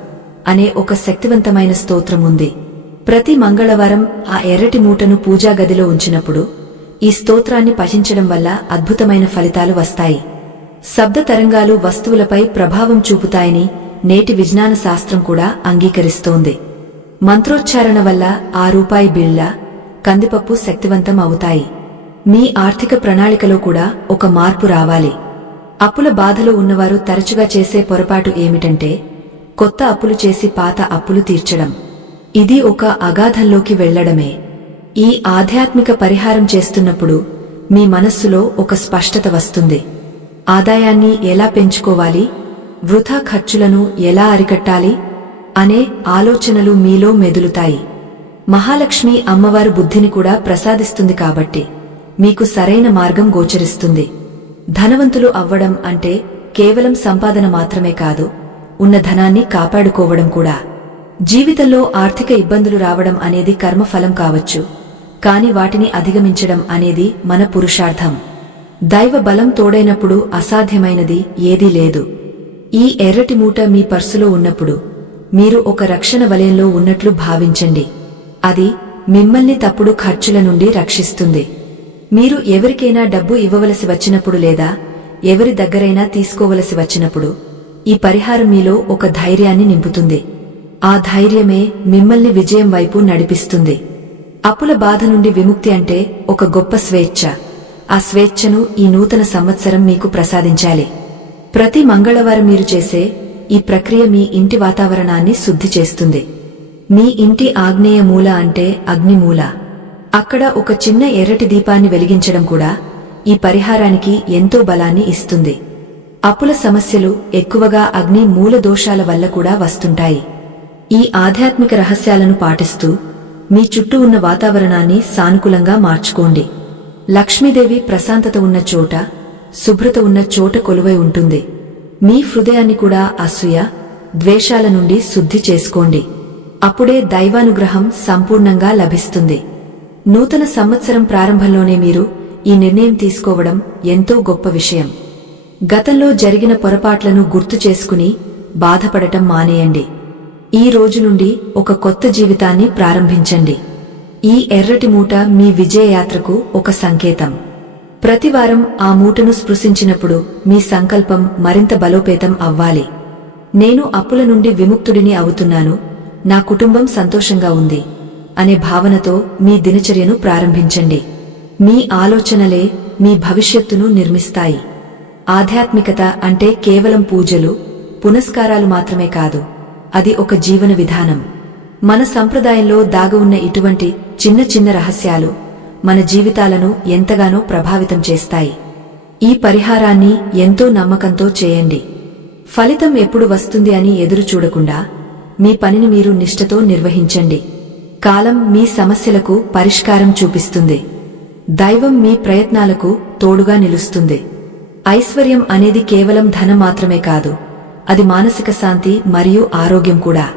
అనే ఒక శక్తివంతమైన స్తోత్రం ఉంది. ప్రతి మంగళవారం ఆ ఎర్రటి మూటను పూజా గదిలో ఉంచినప్పుడు ఈ స్తోత్రాన్ని పఠించడం వల్ల అద్భుతమైన ఫలితాలు వస్తాయి. శబ్ద తరంగాలు వస్తువులపై ప్రభావం చూపుతాయని నేటి విజ్ఞాన శాస్త్రం కూడా అంగీకరిస్తోంది. మంత్రోచ్చారణ వల్ల ₹1 బిళ్ల, కందిపప్పు శక్తివంతం అవుతాయి. మీ ఆర్థిక ప్రణాళికలో కూడా ఒక మార్పు రావాలి. అప్పుల బాధలో ఉన్నవారు తరచుగా చేసే పొరపాటు ఏమిటంటే, కొత్త అప్పులు చేసి పాత అప్పులు తీర్చడం. ఇది ఒక అగాధంలోకి వెళ్లడమే. ఈ ఆధ్యాత్మిక పరిహారం చేస్తున్నప్పుడు మీ మనస్సులో ఒక స్పష్టత వస్తుంది. ఆదాయాన్ని ఎలా పెంచుకోవాలి, వృథా ఖర్చులను ఎలా అరికట్టాలి అనే ఆలోచనలు మీలో మెదులుతాయి. మహాలక్ష్మి అమ్మవారు బుద్ధిని కూడా ప్రసాదిస్తుంది కాబట్టి మీకు సరైన మార్గం గోచరిస్తుంది. ధనవంతులు అవ్వడం అంటే కేవలం సంపాదన మాత్రమే కాదు, ఉన్న ధనాన్ని కాపాడుకోవడం కూడా. జీవితంలో ఆర్థిక ఇబ్బందులు రావడం అనేది కర్మఫలం కావచ్చు, కాని వాటిని అధిగమించడం అనేది మన పురుషార్థం. దైవ బలం తోడైనప్పుడు అసాధ్యమైనది ఏదీ లేదు. ఈ ఎర్రటి మూట మీ పర్సులో ఉన్నప్పుడు మీరు ఒక రక్షణ వలయంలో ఉన్నట్లు భావించండి. అది మిమ్మల్ని తప్పుడు ఖర్చుల నుండి రక్షిస్తుంది. మీరు ఎవరికైనా డబ్బు ఇవ్వవలసి వచ్చినప్పుడు లేదా ఎవరి దగ్గరైనా తీసుకోవలసి వచ్చినప్పుడు ఈ పరిహారం మీలో ఒక ధైర్యాన్ని నింపుతుంది. ఆ ధైర్యమే మిమ్మల్ని విజయం వైపు నడిపిస్తుంది. అప్పుల బాధ నుండి విముక్తి అంటే ఒక గొప్ప స్వేచ్ఛ. ఆ స్వేచ్ఛను ఈ నూతన సంవత్సరం మీకు ప్రసాదించాలి. ప్రతి మంగళవారం మీరు చేసే ఈ ప్రక్రియ మీ ఇంటి వాతావరణాన్ని శుద్ధి చేస్తుంది. మీ ఇంటి ఆగ్నేయ మూల అంటే అగ్నిమూల. అక్కడ ఒక చిన్న ఎర్రటి దీపాన్ని వెలిగించడం కూడా ఈ పరిహారానికి ఎంతో బలాన్ని ఇస్తుంది. అప్పుల సమస్యలు ఎక్కువగా అగ్ని మూల దోషాల వల్ల కూడా వస్తుంటాయి. ఈ ఆధ్యాత్మిక రహస్యాలను పాటిస్తూ మీ చుట్టూ ఉన్న వాతావరణాన్ని సానుకూలంగా మార్చుకోండి. లక్ష్మీదేవి ప్రశాంతత ఉన్న చోట, శుభ్రత ఉన్న చోట కొలువై ఉంటుంది. మీ హృదయాన్ని కూడా అసూయ, ద్వేషాల నుండి శుద్ధి చేసుకోండి. అప్పుడే దైవానుగ్రహం సంపూర్ణంగా లభిస్తుంది. నూతన సంవత్సరం ప్రారంభంలోనే మీరు ఈ నిర్ణయం తీసుకోవడం ఎంతో గొప్ప విషయం. గతంలో జరిగిన పొరపాట్లను గుర్తు చేసుకుని బాధపడటం మానేయండి. ఈ రోజు నుండి ఒక కొత్త జీవితాన్ని ప్రారంభించండి. ఈ ఎర్రటి మూట మీ విజయయాత్రకు ఒక సంకేతం. ప్రతివారం ఆ మూటను స్పృశించినప్పుడు మీ సంకల్పం మరింత బలోపేతం అవ్వాలి. నేను అప్పుల నుండి విముక్తుడిని అవుతున్నాను, నా కుటుంబం సంతోషంగా ఉంది అనే భావనతో మీ దినచర్యను ప్రారంభించండి. మీ ఆలోచనలే మీ భవిష్యత్తును నిర్మిస్తాయి. ఆధ్యాత్మికత అంటే కేవలం పూజలు, పునస్కారాలు మాత్రమే కాదు, అది ఒక జీవన విధానం. మన సంప్రదాయంలో దాగి ఉన్న ఇటువంటి చిన్న చిన్న రహస్యాలు మన జీవితాలను ఎంతగానో ప్రభావితం చేస్తాయి. ఈ పరిహారాన్ని ఎంతో నమ్మకంతో చేయండి. ఫలితం ఎప్పుడు వస్తుంది అని ఎదురు చూడకుండా మీ పనిని మీరు నిష్ఠతో నిర్వహించండి. కాలం మీ సమస్యలకు పరిష్కారం చూపిస్తుంది. దైవం మీ ప్రయత్నాలకు తోడుగా నిలుస్తుంది. ఐశ్వర్యం అనేది కేవలం ధనం మాత్రమే కాదు, అది మానసిక శాంతి మరియు ఆరోగ్యం కూడా.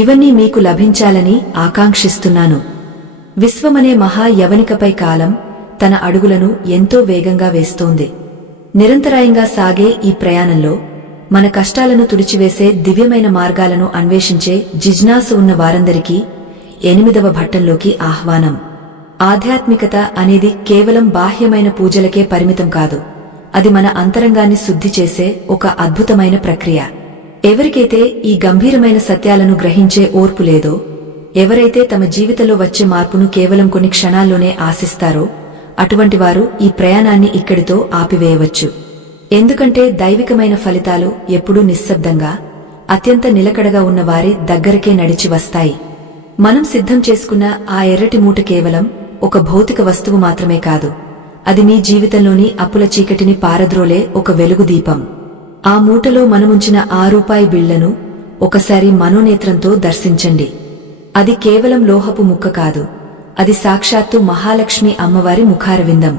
ఇవన్నీ మీకు లభించాలని ఆకాంక్షిస్తున్నాను. విశ్వమనే మహా యవనికపై కాలం తన అడుగులను ఎంతో వేగంగా వేస్తోంది. నిరంతరాయంగా సాగే ఈ ప్రయాణంలో మన కష్టాలను తుడిచివేసే దివ్యమైన మార్గాలను అన్వేషించే జిజ్ఞాసు ఉన్న వారందరికీ 8వ ఘట్టంలోకి ఆహ్వానం. ఆధ్యాత్మికత అనేది కేవలం బాహ్యమైన పూజలకే పరిమితం కాదు, అది మన అంతరంగాన్ని శుద్ధి చేసే ఒక అద్భుతమైన ప్రక్రియ. ఎవరికైతే ఈ గంభీరమైన సత్యాలను గ్రహించే ఓర్పు లేదో, ఎవరైతే తమ జీవితంలో వచ్చే మార్పును కేవలం కొన్ని క్షణాల్లోనే ఆశిస్తారో, అటువంటి వారు ఈ ప్రయాణాన్ని ఇక్కడితో ఆపివేయవచ్చు. ఎందుకంటే దైవికమైన ఫలితాలు ఎప్పుడూ నిశ్శబ్దంగా, అత్యంత నిలకడగా ఉన్న వారి దగ్గరకే నడిచి వస్తాయి. మనం సిద్ధం చేసుకున్న ఆ ఎర్రటి మూట కేవలం ఒక భౌతిక వస్తువు మాత్రమే కాదు, అది మీ జీవితంలోని అప్పుల చీకటిని పారద్రోలే ఒక వెలుగు దీపం. ఆ మూటలో మనముంచిన ₹5 బిళ్లను ఒకసారి మనోనేత్రంతో దర్శించండి. అది కేవలం లోహపు ముక్క కాదు, అది సాక్షాత్తు మహాలక్ష్మి అమ్మవారి ముఖారవిందం.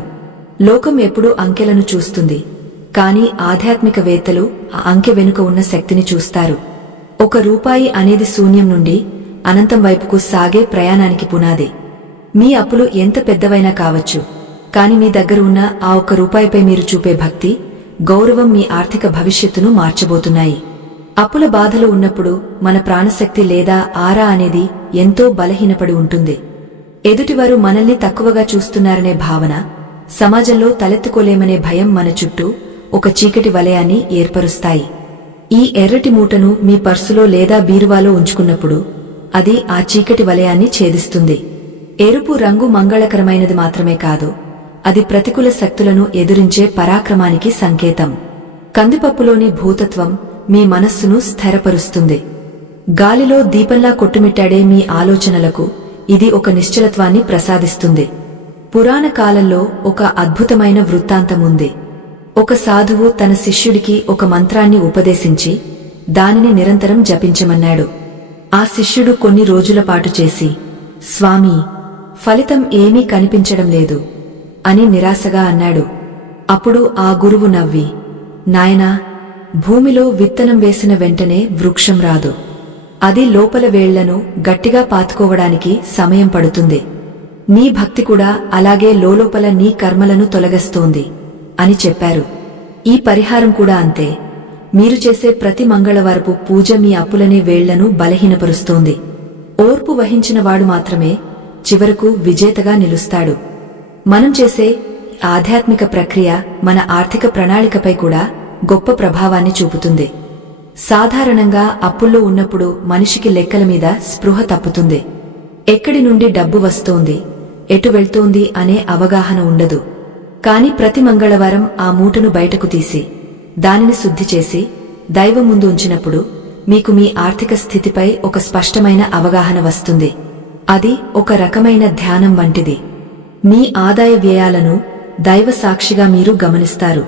లోకం ఎప్పుడూ అంకెలను చూస్తుంది, కాని ఆధ్యాత్మికవేత్తలు ఆ అంకె వెనుక ఉన్న శక్తిని చూస్తారు. ₹1 అనేది శూన్యం నుండి అనంతం వైపుకు సాగే ప్రయాణానికి పునాది. మీ అప్పులు ఎంత పెద్దవైనా కావచ్చు, కాని మీ దగ్గర ఉన్న ఆ ₹1పై మీరు చూపే భక్తి, గౌరవం మీ ఆర్థిక భవిష్యత్తును మార్చబోతున్నాయి. అప్పుల బాధలు ఉన్నప్పుడు మన ప్రాణశక్తి లేదా ఆరా అనేది ఎంతో బలహీనపడి ఉంటుంది. ఎదుటివారు మనల్ని తక్కువగా చూస్తున్నారనే భావన, సమాజంలో తలెత్తుకోలేమనే భయం మన చుట్టూ ఒక చీకటి వలయాన్ని ఏర్పరుస్తాయి. ఈ ఎర్రటి మూటను మీ పర్సులో లేదా బీరువాలో ఉంచుకున్నప్పుడు అది ఆ చీకటి వలయాన్ని ఛేదిస్తుంది. ఎరుపు రంగు మంగళకరమైనది మాత్రమే కాదు, అది ప్రతికూల శక్తులను ఎదురించే పరాక్రమానికి సంకేతం. కందిపప్పులోని భూతత్వం మీ మనస్సును స్థిరపరుస్తుంది. గాలిలో దీపంలా కొట్టుమిట్టాడే మీ ఆలోచనలకు ఇది ఒక నిశ్చలత్వాన్ని ప్రసాదిస్తుంది. పురాణ కాలంలో ఒక అద్భుతమైన వృత్తాంతముంది. ఒక సాధువు తన శిష్యుడికి ఒక మంత్రాన్ని ఉపదేశించి దానిని నిరంతరం జపించమన్నాడు. ఆ శిష్యుడు కొన్ని రోజుల పాటు చేసి, స్వామీ, ఫలితం ఏమీ కనిపించడం లేదు అని నిరాశగా అన్నాడు. అప్పుడు ఆ గురువు నవ్వి, నాయనా, భూమిలో విత్తనం వేసిన వెంటనే వృక్షం రాదు. అది లోపల వేళ్లను గట్టిగా పాతుకోవడానికి సమయం పడుతుంది. నీ భక్తి కూడా అలాగే లోలోపల నీ కర్మలను తొలగిస్తోంది అని చెప్పారు. ఈ పరిహారం కూడా అంతే. మీరు చేసే ప్రతి మంగళవారపు పూజ మీ అప్పులనే వేళ్లను బలహీనపరుస్తోంది. ఓర్పు వహించినవాడు మాత్రమే చివరకు విజేతగా నిలుస్తాడు. మనం చేసే ఆధ్యాత్మిక ప్రక్రియ మన ఆర్థిక ప్రణాళికపై కూడా గొప్ప ప్రభావాన్ని చూపుతుంది. సాధారణంగా అప్పుల్లో ఉన్నప్పుడు మనిషికి లెక్కల మీద స్పృహ తప్పుతుంది. ఎక్కడి నుండి డబ్బు వస్తోంది, ఎటు వెళ్తోంది అనే అవగాహన ఉండదు. కాని ప్రతి మంగళవారం ఆ మూటను బయటకు తీసి దానిని శుద్ధి చేసి దైవం ముందు ఉంచినప్పుడు మీకు మీ ఆర్థిక స్థితిపై ఒక స్పష్టమైన అవగాహన వస్తుంది. అది ఒక రకమైన ధ్యానం వంటిది. మీ ఆదాయ వ్యయాలను దైవ సాక్షిగా మీరు గమనిస్తారు.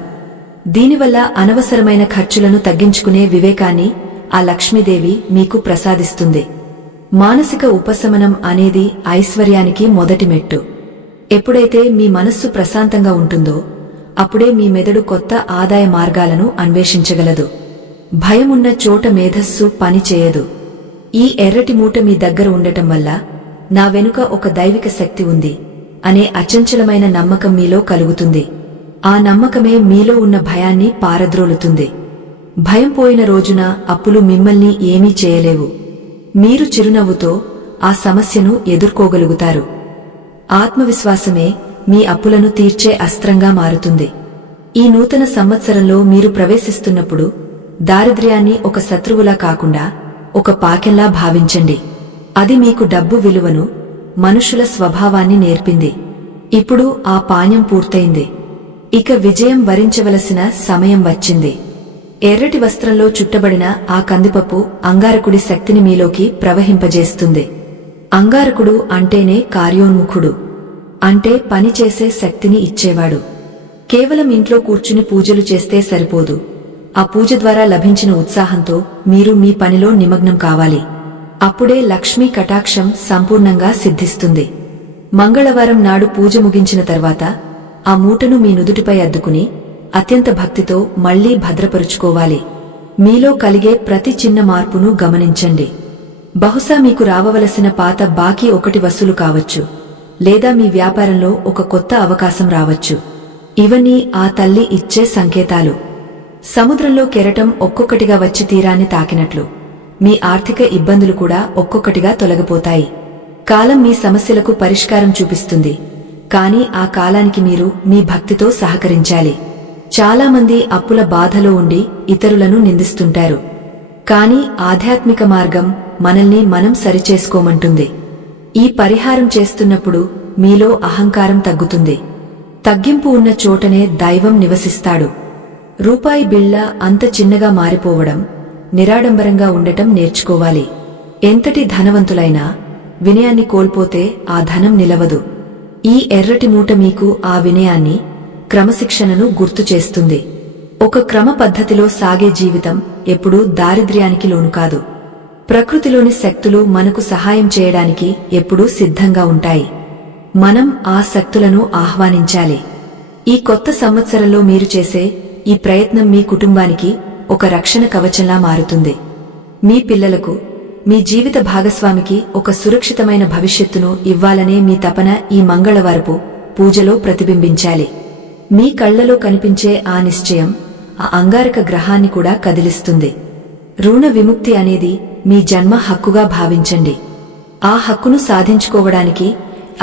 దీనివల్ల అనవసరమైన ఖర్చులను తగ్గించుకునే వివేకాన్ని ఆ లక్ష్మీదేవి మీకు ప్రసాదిస్తుంది. మానసిక ఉపశమనం అనేది ఐశ్వర్యానికి మొదటి మెట్టు. ఎప్పుడైతే మీ మనస్సు ప్రశాంతంగా ఉంటుందో అప్పుడే మీ మెదడు కొత్త ఆదాయ మార్గాలను అన్వేషించగలదు. భయమున్న చోట మేధస్సు పనిచేయదు. ఈ ఎర్రటి మూట మీ దగ్గర ఉండటం వల్ల నా వెనుక ఒక దైవిక శక్తి ఉంది అనే అచంచలమైన నమ్మకం మీలో కలుగుతుంది. ఆ నమ్మకమే మీలో ఉన్న భయాన్ని పారద్రోలుతుంది. భయం పోయిన రోజున అప్పులు మిమ్మల్ని ఏమీ చేయలేవు. మీరు చిరునవ్వుతో ఆ సమస్యను ఎదుర్కోగలుగుతారు. ఆత్మవిశ్వాసమే మీ అప్పులను తీర్చే అస్త్రంగా మారుతుంది. ఈ నూతన సంవత్సరంలో మీరు ప్రవేశిస్తున్నప్పుడు దారిద్ర్యాన్ని ఒక శత్రువులా కాకుండా ఒక పాకెంలా భావించండి. అది మీకు డబ్బు విలువను, మనుషుల స్వభావాన్ని నేర్పింది. ఇప్పుడు ఆ పాణ్యం పూర్తయింది. ఇక విజయం వరించవలసిన సమయం వచ్చింది. ఎర్రటి వస్త్రంలో చుట్టబడిన ఆ కందిపప్పు అంగారకుడి శక్తిని మీలోకి ప్రవహింపజేస్తుంది. అంగారకుడు అంటేనే కార్యోన్ముఖుడు, అంటే పనిచేసే శక్తిని ఇచ్చేవాడు. కేవలం ఇంట్లో కూర్చుని పూజలు చేస్తే సరిపోదు. ఆ పూజ ద్వారా లభించిన ఉత్సాహంతో మీరు మీ పనిలో నిమగ్నం కావాలి. అప్పుడే లక్ష్మీ కటాక్షం సంపూర్ణంగా సిద్ధిస్తుంది. మంగళవారం నాడు పూజ ముగించిన తర్వాత ఆ మూటను మీ నుదుటిపై అద్దుకుని అత్యంత భక్తితో మళ్లీ భద్రపరుచుకోవాలి. మీలో కలిగే ప్రతి చిన్న మార్పును గమనించండి. బహుశా మీకు రావవలసిన పాత బాకీ ఒకటి వసూలు కావచ్చు, లేదా మీ వ్యాపారంలో ఒక కొత్త అవకాశం రావచ్చు. ఇవన్నీ ఆ తల్లి ఇచ్చే సంకేతాలు. సముద్రంలో కెరటం ఒక్కొక్కటిగా వచ్చి తీరాన్ని తాకినట్లు మీ ఆర్థిక ఇబ్బందులు కూడా ఒక్కొక్కటిగా తొలగిపోతాయి. కాలం మీ సమస్యలకు పరిష్కారం చూపిస్తుంది, కానీ ఆ కాలానికి మీరు మీ భక్తితో సహకరించాలి. చాలామంది అప్పుల బాధలో ఉండి ఇతరులను నిందిస్తుంటారు. కాని ఆధ్యాత్మిక మార్గం మనల్ని మనం సరిచేసుకోమంటుంది. ఈ పరిహారం చేస్తున్నప్పుడు మీలో అహంకారం తగ్గుతుంది. తగ్గింపు ఉన్న చోటనే దైవం నివసిస్తాడు. రూపాయి బిళ్ళ అంత చిన్నగా మారిపోవడం నిరాడంబరంగా ఉండటం నేర్చుకోవాలి. ఎంతటి ధనవంతులైనా వినయాన్ని కోల్పోతే ఆ ధనం నిలవదు. ఈ ఎర్రటి మూట మీకు ఆ వినయాన్ని, క్రమశిక్షణను గుర్తు చేస్తుంది. ఒక క్రమ పద్ధతిలో సాగే జీవితం ఎప్పుడూ దారిద్ర్యానికి లోను కాదు. ప్రకృతిలోని శక్తులు మనకు సహాయం చేయడానికి ఎప్పుడూ సిద్ధంగా ఉంటాయి. మనం ఆ శక్తులను ఆహ్వానించాలి. ఈ కొత్త సంవత్సరంలో మీరు చేసే ఈ ప్రయత్నం మీ కుటుంబానికి ఒక రక్షణ కవచంలా మారుతుంది. మీ పిల్లలకు, మీ జీవిత భాగస్వామికి ఒక సురక్షితమైన భవిష్యత్తును ఇవ్వాలనే మీ తపన ఈ మంగళవారపు పూజలో ప్రతిబింబించాలి. మీ కళ్లలో కనిపించే ఆ నిశ్చయం ఆ అంగారక గ్రహాన్ని కూడా కదిలిస్తుంది. రుణ విముక్తి అనేది మీ జన్మ హక్కుగా భావించండి. ఆ హక్కును సాధించుకోవడానికి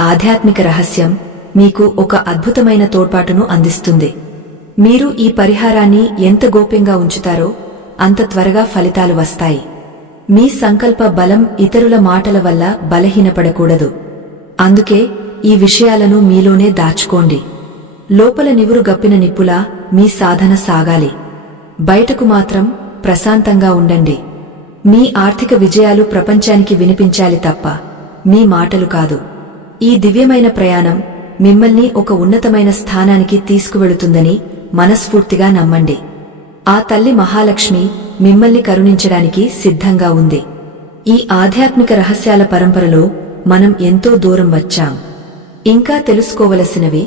ఆధ్యాత్మిక రహస్యం మీకు ఒక అద్భుతమైన తోడ్పాటును అందిస్తుంది. మీరు ఈ పరిహారాన్ని ఎంత గోప్యంగా ఉంచుతారో అంత త్వరగా ఫలితాలు వస్తాయి. మీ సంకల్ప బలం ఇతరుల మాటల వల్ల బలహీనపడకూడదు. అందుకే ఈ విషయాలను మీలోనే దాచుకోండి. లోపల నివురు గప్పిన నిప్పులా మీ సాధన సాగాలి. బయటకు మాత్రం ప్రశాంతంగా ఉండండి. మీ ఆర్థిక విజయాలు ప్రపంచానికి వినిపించాలి తప్ప మీ మాటలు కాదు. ఈ దివ్యమైన ప్రయాణం మిమ్మల్ని ఒక ఉన్నతమైన స్థానానికి తీసుకువెళుతుందని మనస్ఫూర్తిగా నమ్మండి. ఆ తల్లి మహాలక్ష్మి మిమ్మల్ని కరుణించడానికి సిద్ధంగా ఉంది. ఈ ఆధ్యాత్మిక రహస్యాల పరంపరలో మనం ఎంతో దూరం వచ్చాం. ఇంకా తెలుసుకోవలసినవి,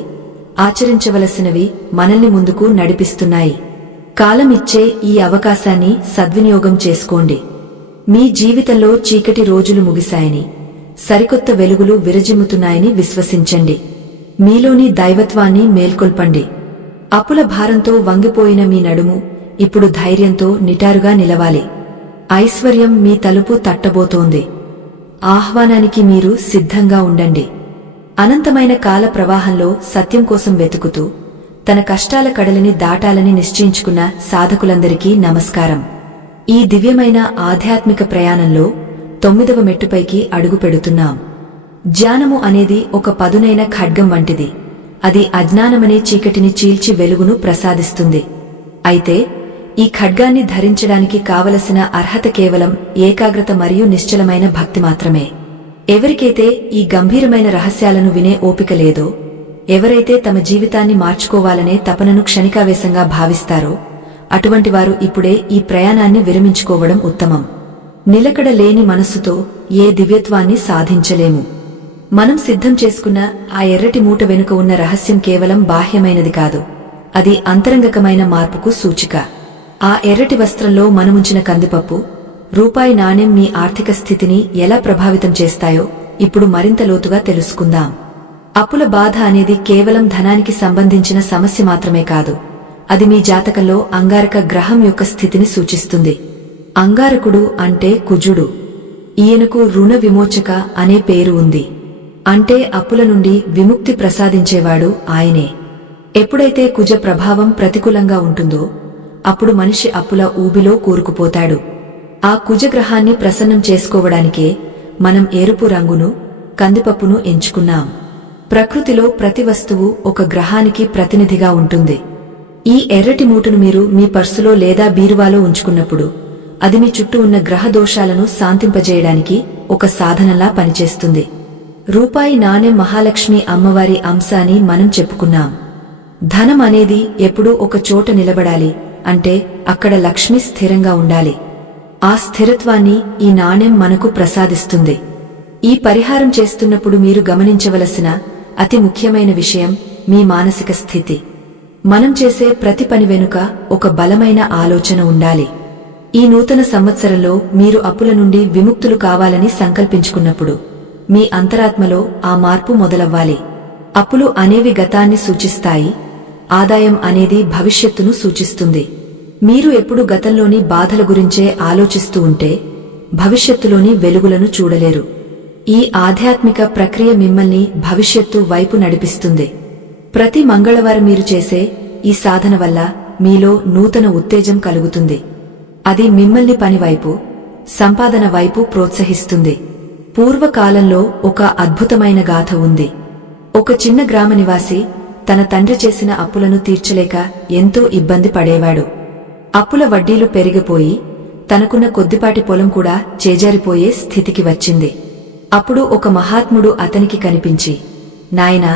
ఆచరించవలసినవి మనల్ని ముందుకు నడిపిస్తున్నాయి. కాలం ఇచ్చే ఈ అవకాశాన్ని సద్వినియోగం చేసుకోండి. మీ జీవితంలో చీకటి రోజులు ముగిశాయని, సరికొత్త వెలుగులు విరజిమ్ముతున్నాయని విశ్వసించండి. మీలోని దైవత్వాన్ని మేల్కొల్పండి. అప్పుల భారంతో వంగిపోయిన మీ నడుము ఇప్పుడు ధైర్యంతో నిటారుగా నిలవాలి. ఐశ్వర్యం మీ తలుపు తట్టబోతోంది. ఆహ్వానానికి మీరు సిద్ధంగా ఉండండి. అనంతమైన కాల ప్రవాహంలో సత్యం కోసం వెతుకుతూ తన కష్టాల కడలిని దాటాలని నిశ్చయించుకున్న సాధకులందరికీ నమస్కారం. ఈ దివ్యమైన ఆధ్యాత్మిక ప్రయాణంలో 9వ మెట్టుపైకి అడుగు పెడుతున్నాం. ధ్యానము అనేది ఒక పదునైన ఖడ్గం వంటిది. అది అజ్ఞానమనే చీకటిని చీల్చి వెలుగును ప్రసాదిస్తుంది. అయితే ఈ ఖడ్గాన్ని ధరించడానికి కావలసిన అర్హత కేవలం ఏకాగ్రత మరియు నిశ్చలమైన భక్తి మాత్రమే. ఎవరికైతే ఈ గంభీరమైన రహస్యాలను వినే ఓపిక లేదో, ఎవరైతే తమ జీవితాన్ని మార్చుకోవాలనే తపనను క్షణికావేశంగా భావిస్తారో అటువంటి వారు ఇప్పుడే ఈ ప్రయాణాన్ని విరమించుకోవడం ఉత్తమం. నిలకడ లేని మనస్సుతో ఏ దివ్యత్వాన్ని సాధించలేము. మనం సిద్ధం చేసుకున్న ఆ ఎర్రటి మూట వెనుక ఉన్న రహస్యం కేవలం బాహ్యమైనది కాదు, అది అంతరంగకమైన మార్పుకు సూచిక. ఆ ఎర్రటి వస్త్రంలో మనముంచిన కందిపప్పు, రూపాయి నాణెం మీ ఆర్థిక స్థితిని ఎలా ప్రభావితం చేస్తాయో ఇప్పుడు మరింత లోతుగా తెలుసుకుందాం. అప్పుల బాధ అనేది కేవలం ధనానికి సంబంధించిన సమస్య మాత్రమే కాదు, అది మీ జాతకంలో అంగారక గ్రహం యొక్క స్థితిని సూచిస్తుంది. అంగారకుడు అంటే కుజుడు. ఈయనకు రుణ విమోచక అనే పేరు ఉంది. అంటే అప్పుల నుండి విముక్తి ప్రసాదించేవాడు ఆయనే. ఎప్పుడైతే కుజ ప్రభావం ప్రతికూలంగా ఉంటుందో అప్పుడు మనిషి అప్పుల ఊబిలో కూరుకుపోతాడు. ఆ కుజగ్రహాన్ని ప్రసన్నం చేసుకోవడానికే మనం ఎరుపు రంగును, కందిపప్పును ఎంచుకున్నాం. ప్రకృతిలో ప్రతి వస్తువు ఒక గ్రహానికి ప్రతినిధిగా ఉంటుంది. ఈ ఎర్రటి మూటను మీరు మీ పర్సులో లేదా బీరువాలో ఉంచుకున్నప్పుడు అది మీ చుట్టూ ఉన్న గ్రహ దోషాలను శాంతింపజేయడానికి ఒక సాధనలా పనిచేస్తుంది. రూపాయి నాణెం మహాలక్ష్మి అమ్మవారి అంశ అని మనం చెప్పుకున్నాం. ధనం అనేది ఎప్పుడూ ఒక చోట నిలబడాలి అంటే అక్కడ లక్ష్మి స్థిరంగా ఉండాలి. ఆ స్థిరత్వాన్ని ఈ నాణెం మనకు ప్రసాదిస్తుంది. ఈ పరిహారం చేస్తున్నప్పుడు మీరు గమనించవలసిన అతి ముఖ్యమైన విషయం మీ మానసిక స్థితి. మనం చేసే ప్రతి పని వెనుక ఒక బలమైన ఆలోచన ఉండాలి. ఈ నూతన సంవత్సరంలో మీరు అప్పుల నుండి విముక్తులు కావాలని సంకల్పించుకున్నప్పుడు మీ అంతరాత్మలో ఆ మార్పు మొదలవ్వాలి. అప్పులు అనేవి గతాన్ని సూచిస్తాయి, ఆదాయం అనేది భవిష్యత్తును సూచిస్తుంది. మీరు ఎప్పుడు గతంలోని బాధల గురించే ఆలోచిస్తూ ఉంటే భవిష్యత్తులోని వెలుగులను చూడలేరు. ఈ ఆధ్యాత్మిక ప్రక్రియ మిమ్మల్ని భవిష్యత్తు వైపు నడిపిస్తుంది. ప్రతి మంగళవారం మీరు చేసే ఈ సాధన వల్ల మీలో నూతన ఉత్తేజం కలుగుతుంది. అది మిమ్మల్ని పనివైపు, సంపాదన వైపు ప్రోత్సహిస్తుంది. పూర్వకాలంలో ఒక అద్భుతమైన గాథ ఉంది. ఒక చిన్న గ్రామ నివాసి తన తండ్రి చేసిన అప్పులను తీర్చలేక ఎంతో ఇబ్బంది పడేవాడు. అప్పుల వడ్డీలు పెరిగిపోయి తనకున్న కొద్దిపాటి పొలం కూడా చేజారిపోయే స్థితికి వచ్చింది. అప్పుడు ఒక మహాత్ముడు అతనికి కనిపించి, నాయనా,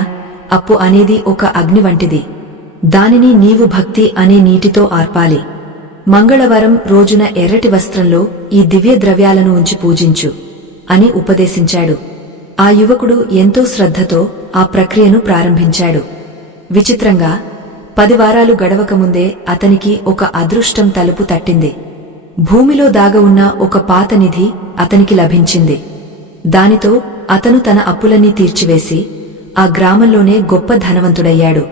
అప్పు అనేది ఒక అగ్ని వంటిది. దానిని నీవు భక్తి అనే నీటితో ఆర్పాలి. మంగళవారం రోజున ఎర్రటి వస్త్రంలో ఈ దివ్య ద్రవ్యాలను ఉంచి పూజించు అని ఉపదేశించాడు. ఆ యువకుడు ఎంతో శ్రద్ధతో ఆ ప్రక్రియను ప్రారంభించాడు. విచిత్రంగా 10 వారాలు గడవకముందే అతనికి ఒక అదృష్టం తలుపు తట్టింది. భూమిలో దాగ ఉన్న ఒక పాత నిధి అతనికి లభించింది. దానితో అతను తన అప్పులన్నీ తీర్చివేసి ఆ గ్రామంలోనే గొప్ప ధనవంతుడయ్యాడు.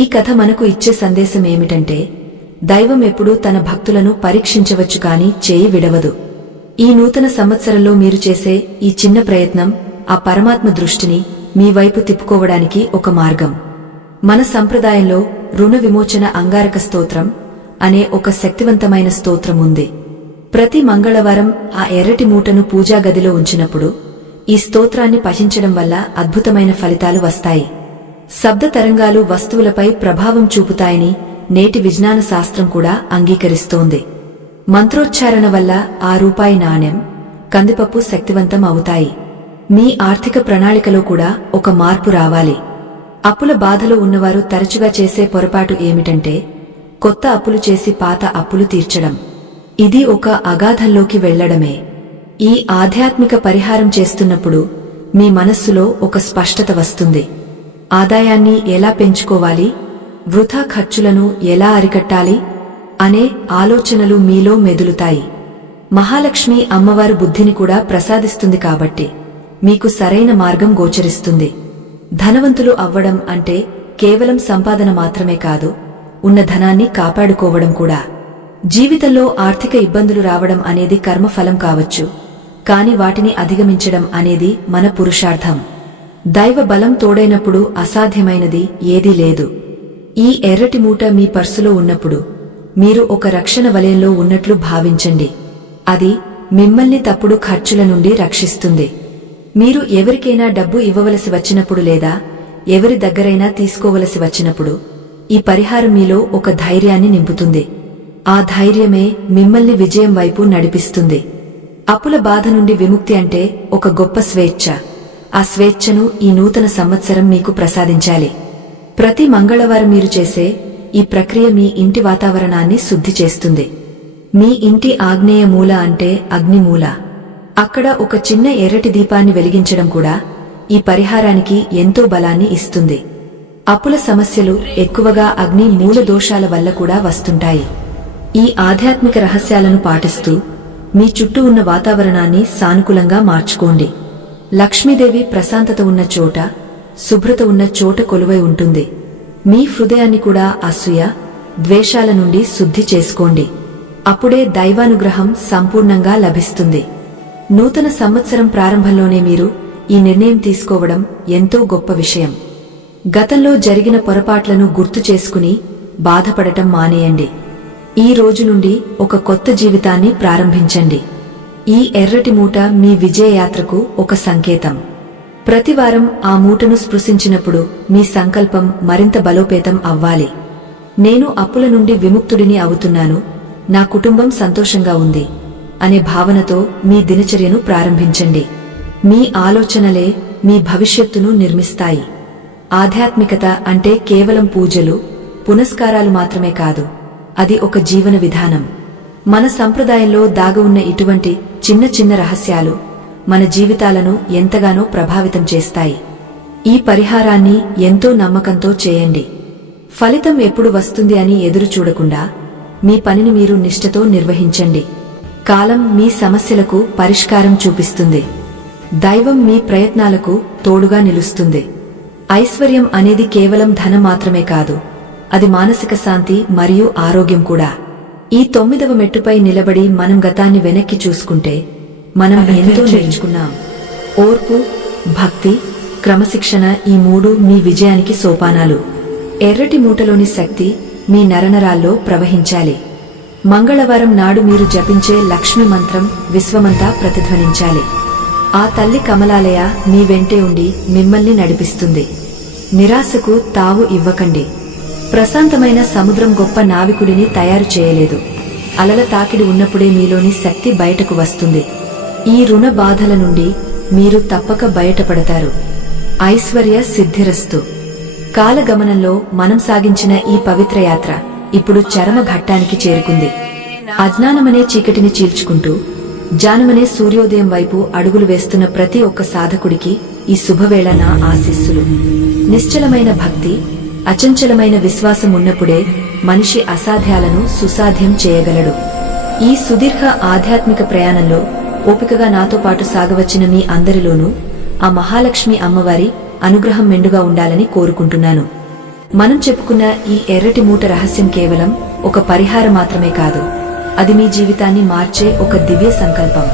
ఈ కథ మనకు ఇచ్చే సందేశం ఏమిటంటే, దైవం ఎప్పుడూ తన భక్తులను పరీక్షించవచ్చు కాని చేయి విడవదు. ఈ నూతన సంవత్సరంలో మీరు చేసే ఈ చిన్న ప్రయత్నం ఆ పరమాత్మ దృష్టిని మీ వైపు తిప్పుకోవడానికి ఒక మార్గం. మన సంప్రదాయంలో రుణ విమోచన అంగారక స్తోత్రం అనే ఒక శక్తివంతమైన స్తోత్రం ఉంది. ప్రతి మంగళవారం ఆ ఎర్రటి మూటను పూజా గదిలో ఉంచినప్పుడు ఈ స్తోత్రాన్ని పఠించడం వల్ల అద్భుతమైన ఫలితాలు వస్తాయి. శబ్ద తరంగాలు వస్తువులపై ప్రభావం చూపుతాయని నేటి విజ్ఞాన శాస్త్రం కూడా అంగీకరిస్తోంది. మంత్రోచ్చారణ వల్ల ఆ రూపాయి నాణెం, కందిపప్పు శక్తివంతం అవుతాయి. మీ ఆర్థిక ప్రణాళికలో కూడా ఒక మార్పు రావాలి. అప్పుల బాధలో ఉన్నవారు తరచుగా చేసే పొరపాటు ఏమిటంటే, కొత్త అప్పులు చేసి పాత అప్పులు తీర్చడం. ఇది ఒక అగాధంలోకి వెళ్లడమే. ఈ ఆధ్యాత్మిక పరిహారం చేస్తున్నప్పుడు మీ మనస్సులో ఒక స్పష్టత వస్తుంది. ఆదాయాన్ని ఎలా పెంచుకోవాలి, వృథా ఖర్చులను ఎలా అరికట్టాలి అనే ఆలోచనలు మీలో మెదులుతాయి. మహాలక్ష్మి అమ్మవారు బుద్ధిని కూడా ప్రసాదిస్తుంది కాబట్టి మీకు సరైన మార్గం గోచరిస్తుంది. ధనవంతులు అవ్వడం అంటే కేవలం సంపాదన మాత్రమే కాదు, ఉన్న ధనాన్ని కాపాడుకోవడం కూడా. జీవితంలో ఆర్థిక ఇబ్బందులు రావడం అనేది కర్మఫలం కావచ్చు, కాని వాటిని అధిగమించడం అనేది మన పురుషార్థం. దైవ బలం తోడైనప్పుడు అసాధ్యమైనది ఏదీ లేదు. ఈ ఎర్రటి మూట మీ పర్సులో ఉన్నప్పుడు మీరు ఒక రక్షణ వలయంలో ఉన్నట్లు భావించండి. అది మిమ్మల్ని తప్పుడు ఖర్చుల నుండి రక్షిస్తుంది. మీరు ఎవరికైనా డబ్బు ఇవ్వవలసి వచ్చినప్పుడు లేదా ఎవరి దగ్గరైనా తీసుకోవలసి వచ్చినప్పుడు ఈ పరిహారం మీలో ఒక ధైర్యాన్ని నింపుతుంది. ఆ ధైర్యమే మిమ్మల్ని విజయం వైపు నడిపిస్తుంది. అప్పుల బాధ నుండి విముక్తి అంటే ఒక గొప్ప స్వేచ్ఛ. ఆ స్వేచ్ఛను ఈ నూతన సంవత్సరం మీకు ప్రసాదించాలి. ప్రతి మంగళవారం మీరు చేసే ఈ ప్రక్రియ మీ ఇంటి వాతావరణాన్ని శుద్ధి చేస్తుంది. మీ ఇంటి ఆగ్నేయ మూల అంటే అగ్నిమూల. అక్కడ ఒక చిన్న ఎర్రటి దీపాన్ని వెలిగించడం కూడా ఈ పరిహారానికి ఎంతో బలాన్ని ఇస్తుంది. అప్పుల సమస్యలు ఎక్కువగా అగ్ని మూల దోషాల వల్ల కూడా వస్తుంటాయి. ఈ ఆధ్యాత్మిక రహస్యాలను పాటిస్తూ మీ చుట్టూ ఉన్న వాతావరణాన్ని సానుకూలంగా మార్చుకోండి. లక్ష్మీదేవి ప్రశాంతత ఉన్న చోట, శుభ్రత ఉన్న చోట కొలువై ఉంటుంది. మీ హృదయాన్ని కూడా అసూయ, ద్వేషాల నుండి శుద్ధి చేసుకోండి. అప్పుడే దైవానుగ్రహం సంపూర్ణంగా లభిస్తుంది. నూతన సంవత్సరం ప్రారంభంలోనే మీరు ఈ నిర్ణయం తీసుకోవడం ఎంతో గొప్ప విషయం. గతంలో జరిగిన పొరపాట్లను గుర్తు చేసుకుని బాధపడటం మానేయండి. ఈ రోజు నుండి ఒక కొత్త జీవితాన్ని ప్రారంభించండి. ఈ ఎర్రటి మూట మీ విజయయాత్రకు ఒక సంకేతం. ప్రతివారం ఆ మూటను స్పృశించినప్పుడు మీ సంకల్పం మరింత బలోపేతం అవ్వాలి. నేను అప్పుల నుండి విముక్తుడిని అవుతున్నాను, నా కుటుంబం సంతోషంగా ఉంది అనే భావనతో మీ దినచర్యను ప్రారంభించండి. మీ ఆలోచనలే మీ భవిష్యత్తును నిర్మిస్తాయి. ఆధ్యాత్మికత అంటే కేవలం పూజలు, పునస్కారాలు మాత్రమే కాదు, అది ఒక జీవన విధానం. మన సంప్రదాయంలో దాగి ఉన్న ఇటువంటి చిన్న చిన్న రహస్యాలు మన జీవితాలను ఎంతగానో ప్రభావితం చేస్తాయి. ఈ పరిహారాన్ని ఎంతో నమ్మకంతో చేయండి. ఫలితం ఎప్పుడు వస్తుంది అని ఎదురు చూడకుండా మీ పనిని మీరు నిష్ఠతో నిర్వహించండి. కాలం మీ సమస్యలకు పరిష్కారం చూపిస్తుంది. దైవం మీ ప్రయత్నాలకు తోడుగా నిలుస్తుంది. ఐశ్వర్యం అనేది కేవలం ధనం మాత్రమే కాదు, అది మానసిక శాంతి మరియు ఆరోగ్యం కూడా. ఈ 9వ మెట్టుపై నిలబడి మనం గతాన్ని వెనక్కి చూసుకుంటే మనం ఎంతో నేర్చుకున్నాం. ఓర్పు, భక్తి, క్రమశిక్షణ, ఈ 3 మీ విజయానికి సోపానాలు. ఎర్రటి మూటలోని శక్తి మీ నరనరాల్లో ప్రవహించాలి. మంగళవారం నాడు మీరు జపించే లక్ష్మి మంత్రం విశ్వమంతా ప్రతిధ్వనించాలి. ఆ తల్లి కమలాలయ మీ వెంటే ఉండి మిమ్మల్ని నడిపిస్తుంది. నిరాశకు తావు ఇవ్వకండి. ప్రశాంతమైన సముద్రం గొప్ప నావికుడిని తయారు చేయలేదు, అలల తాకిడి ఉన్నప్పుడే మీలోని శక్తి బయటకు వస్తుంది. ఈ రుణ బాధల నుండి మీరు తప్పక బయటపడతారు. ఐశ్వర్య సిద్ధిరస్తు. కాలగమనంలో మనం సాగించిన ఈ పవిత్ర యాత్ర ఇప్పుడు చరమ ఘట్టానికి చేరుకుంది. అజ్ఞానమనే చీకటిని చీల్చుకుంటూ జానమనే సూర్యోదయం వైపు అడుగులు వేస్తున్న ప్రతి ఒక్క సాధకుడికి ఈ శుభవేళ నా ఆశీస్సులు. నిశ్చలమైన భక్తి, అచంచలమైన విశ్వాసం ఉన్నప్పుడే మనిషి అసాధ్యాలను సుసాధ్యం చేయగలడు. ఈ సుదీర్ఘ ఆధ్యాత్మిక ప్రయాణంలో ఓపికగా నాతో పాటు సాగవచ్చిన మీ అందరిలోనూ ఆ మహాలక్ష్మి అమ్మవారి అనుగ్రహం మెండుగా ఉండాలని కోరుకుంటున్నాను. మనం చెప్పుకున్న ఈ ఎర్రటి మూట రహస్యం కేవలం ఒక పరిహారం మాత్రమే కాదు, అది మీ జీవితాన్ని మార్చే ఒక దివ్య సంకల్పం.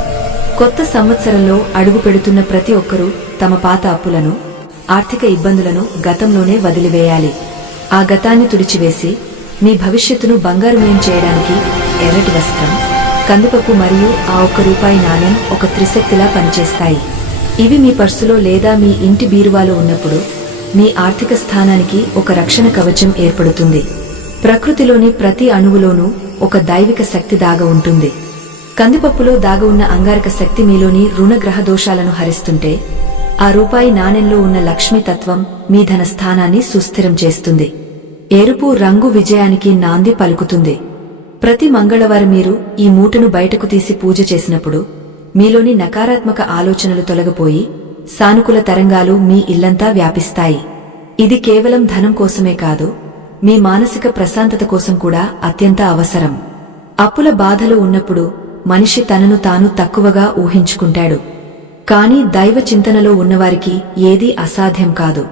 కొత్త సంవత్సరంలో అడుగు పెడుతున్న ప్రతి ఒక్కరూ తమ పాత అప్పులను, ఆర్థిక ఇబ్బందులను గతంలోనే వదిలివేయాలి. ఆ గతాన్ని తుడిచివేసి మీ భవిష్యత్తును బంగారుమయం చేయడానికి ఎర్రటి వస్త్రం, కందిపప్పు మరియు ఆ ₹1 నాణెం ఒక త్రిశక్తిలా పనిచేస్తాయి. ఇవి మీ పర్సులో లేదా మీ ఇంటి బీరువాలో ఉన్నప్పుడు మీ ఆర్థిక స్థానానికి ఒక రక్షణ కవచం ఏర్పడుతుంది. ప్రకృతిలోని ప్రతి అణువులోనూ ఒక దైవిక శక్తి దాగ ఉంటుంది. కందిపప్పులో దాగ ఉన్న అంగారక శక్తి మీలోని రుణగ్రహ దోషాలను హరిస్తుంటే, ఆ ₹1 నాణెంలో ఉన్న లక్ష్మీ తత్వం మీ ధన స్థానాన్ని సుస్థిరం చేస్తుంది. ఎరుపు రంగు విజయానికి నాంది పలుకుతుంది. ప్రతి మంగళవారం మీరు ఈ మూటను బయటకు తీసి పూజ చేసినప్పుడు మీలోని నకారాత్మక ఆలోచనలు తొలగిపోయి సానుకూల తరంగాలు మీ ఇల్లంతా వ్యాపిస్తాయి. ఇది కేవలం ధనం కోసమే కాదు, మీ మానసిక ప్రశాంతత కోసం కూడా అత్యంత అవసరం. అప్పుల బాధలో ఉన్నప్పుడు మనిషి తనను తాను తక్కువగా ఊహించుకుంటాడు. కాని దైవ చింతనలో ఉన్నవారికి ఏదీ అసాధ్యం కాదు.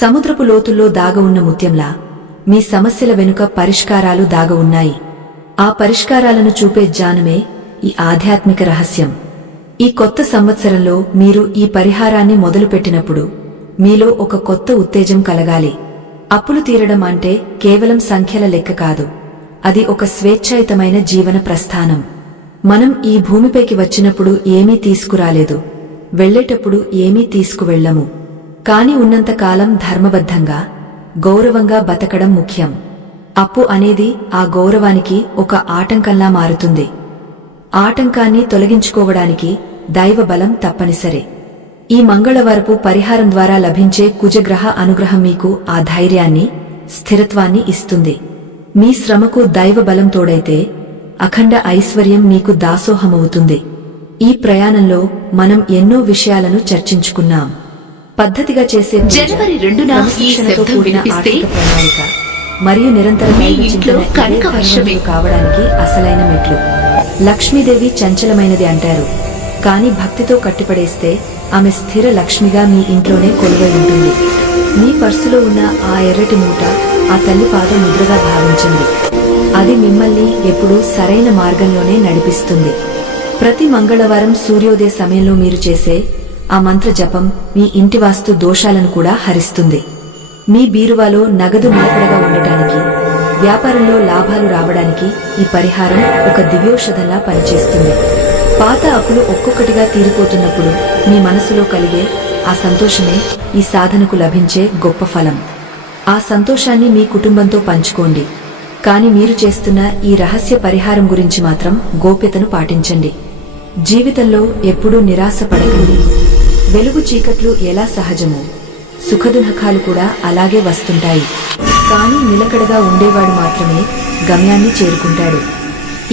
సముద్రపు లోతుల్లో దాగ ఉన్న ముత్యంలా మీ సమస్యల వెనుక పరిష్కారాలు దాగ ఉన్నాయి. ఆ పరిష్కారాలను చూపే జ్ఞానమే ఈ ఆధ్యాత్మిక రహస్యం. ఈ కొత్త సంవత్సరంలో మీరు ఈ పరిహారాన్ని మొదలుపెట్టినప్పుడు మీలో ఒక కొత్త ఉత్తేజం కలగాలి. అప్పులు తీరడం అంటే కేవలం సంఖ్యల లెక్క కాదు, అది ఒక స్వేచ్ఛాయుతమైన జీవన ప్రస్థానం. మనం ఈ భూమిపైకి వచ్చినప్పుడు ఏమీ తీసుకురాలేదు, వెళ్లేటప్పుడు ఏమీ తీసుకువెళ్లము. కాని ఉన్నంతకాలం ధర్మబద్ధంగా, గౌరవంగా బతకడం ముఖ్యం. అప్పు అనేది ఆ గౌరవానికి ఒక ఆటంకంలా మారుతుంది. ఆటంకాన్ని తొలగించుకోవడానికి దైవ బలం తప్పనిసరి. ఈ మంగళవారపు పరిహారం ద్వారా లభించే కుజగ్రహ అనుగ్రహం మీకు ఆ ధైర్యాన్ని, స్థిరత్వాన్ని ఇస్తుంది. మీ శ్రమకు దైవ బలం తోడైతే అఖండ ఐశ్వర్యం మీకు దాసోహమవుతుంది. ఈ ప్రయాణంలో మనం ఎన్నో విషయాలను చర్చించుకున్నాం. పద్ధతిగా చేసే పూజ, జనవరి 2న ఈ క్రమశిక్షణతో శబ్దం కూడిన వినిపిస్తే ఆర్థిక ప్రణాళిక మరియు నిరంతర మీ దైవ ఇంట్లో చింతన కనక ఇవే వర్షమే. ధనవంతులు కావడానికి అసలైన మెట్లు. లక్ష్మీదేవి చంచలమైనది అంటారు, కాని భక్తితో కట్టిపడేస్తే ఆమె స్థిర లక్ష్మిగా మీ ఇంట్లోనే కొలువై ఉంటుంది. మీ పర్సులో ఉన్న ఆ ఎర్రటి మూట ఆ తల్లి పాద ముద్రగా భావించండి. అది మిమ్మల్ని ఎప్పుడూ సరైన మార్గంలోనే నడిపిస్తుంది. ప్రతి మంగళవారం సూర్యోదయ సమయంలో మీరు చేసే ఆ మంత్ర జపం మీ ఇంటి వాస్తు దోషాలను కూడా హరిస్తుంది. మీ బీరువాలో నగదు నిలకడగా ఉండటానికి, వ్యాపారంలో లాభాలు రావడానికి ఈ పరిహారం ఒక దివ్యౌషధంలా పనిచేస్తుంది. పాత అప్పులు ఒక్కొక్కటిగా తీరిపోతున్నప్పుడు మీ మనసులో కలిగే ఆ సంతోషమే ఈ సాధనకు లభించే గొప్ప ఫలం. ఆ సంతోషాన్ని మీ కుటుంబంతో పంచుకోండి. కాని మీరు చేస్తున్న ఈ రహస్య పరిహారం గురించి మాత్రం గోప్యతను పాటించండి. జీవితంలో ఎప్పుడూ నిరాశ పడకండి. వెలుగు చీకట్లు ఎలా సహజమో సుఖదుఃఖాలు కూడా అలాగే వస్తుంటాయి. కాని నిలకడగా ఉండేవాడు మాత్రమే గమ్యాన్ని చేరుకుంటాడు.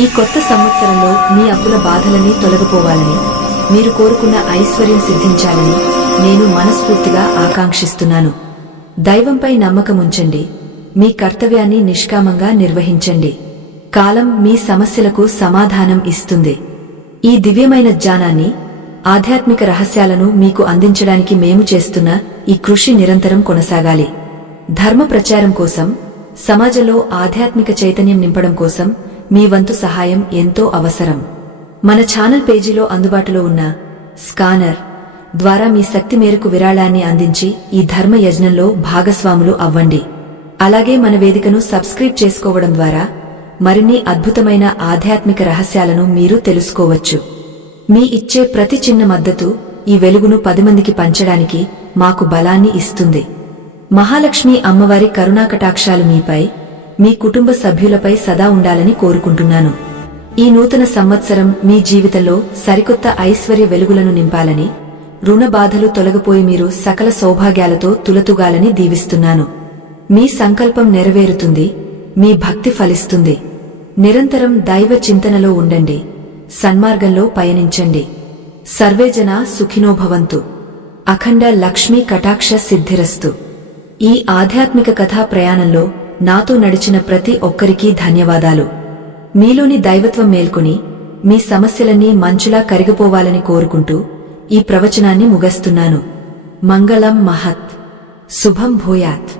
ఈ కొత్త సంవత్సరంలో మీ అప్పుల బాధలన్నీ తొలగిపోవాలని, మీరు కోరుకున్న ఐశ్వర్యం సిద్ధించాలని నేను మనస్ఫూర్తిగా ఆకాంక్షిస్తున్నాను. దైవంపై నమ్మకముంచండి. మీ కర్తవ్యాన్ని నిష్కామంగా నిర్వహించండి. కాలం మీ సమస్యలకు సమాధానం ఇస్తుంది. ఈ దివ్యమైన జ్ఞానాన్ని, ఆధ్యాత్మిక రహస్యాలను మీకు అందించడానికి మేము చేస్తున్న ఈ కృషి నిరంతరం కొనసాగాలి. ధర్మ ప్రచారం కోసం, సమాజంలో ఆధ్యాత్మిక చైతన్యం నింపడం కోసం మీ వంతు సహాయం ఎంతో అవసరం. మన ఛానల్ పేజీలో అందుబాటులో ఉన్న స్కానర్ ద్వారా మీ శక్తి మేరకు విరాళాన్ని అందించి ఈ ధర్మ యజ్ఞంలో భాగస్వాములు అవ్వండి. అలాగే మన వేదికను సబ్స్క్రైబ్ చేసుకోవడం ద్వారా మరిన్ని అద్భుతమైన ఆధ్యాత్మిక రహస్యాలను మీరు తెలుసుకోవచ్చు. మీ ఇచ్చే ప్రతి చిన్న మద్దతు ఈ వెలుగును 10 మందికి పంచడానికి మాకు బలాన్ని ఇస్తుంది. మహాలక్ష్మి అమ్మవారి కరుణాకటాక్షాలు మీపై, మీ కుటుంబ సభ్యులపై సదా ఉండాలని కోరుకుంటున్నాను. ఈ నూతన సంవత్సరం మీ జీవితంలో సరికొత్త ఐశ్వర్య వెలుగులను నింపాలని, రుణ బాధలు తొలగిపోయి మీరు సకల సౌభాగ్యాలతో తులతూగాలని దీవిస్తున్నాను. మీ సంకల్పం నెరవేరుతుంది, మీ భక్తి ఫలిస్తుంది. నిరంతరం దైవ చింతనలో ఉండండి, సన్మార్గంలో పయనించండి. సర్వేజన సుఖినో భవంతు. అఖండ లక్ష్మీ కటాక్ష సిద్ధిరస్తు. ఈ ఆధ్యాత్మిక కథా ప్రయాణంలో నాతో నడిచిన ప్రతి ఒక్కరికీ ధన్యవాదాలు. మీలోని దైవత్వం మేల్కొని మీ సమస్యలన్నీ మంచులా కరిగిపోవాలని కోరుకుంటూ ఈ ప్రవచనాన్ని ముగస్తున్నాను. మంగళం మహత్. శుభం భూయాత్.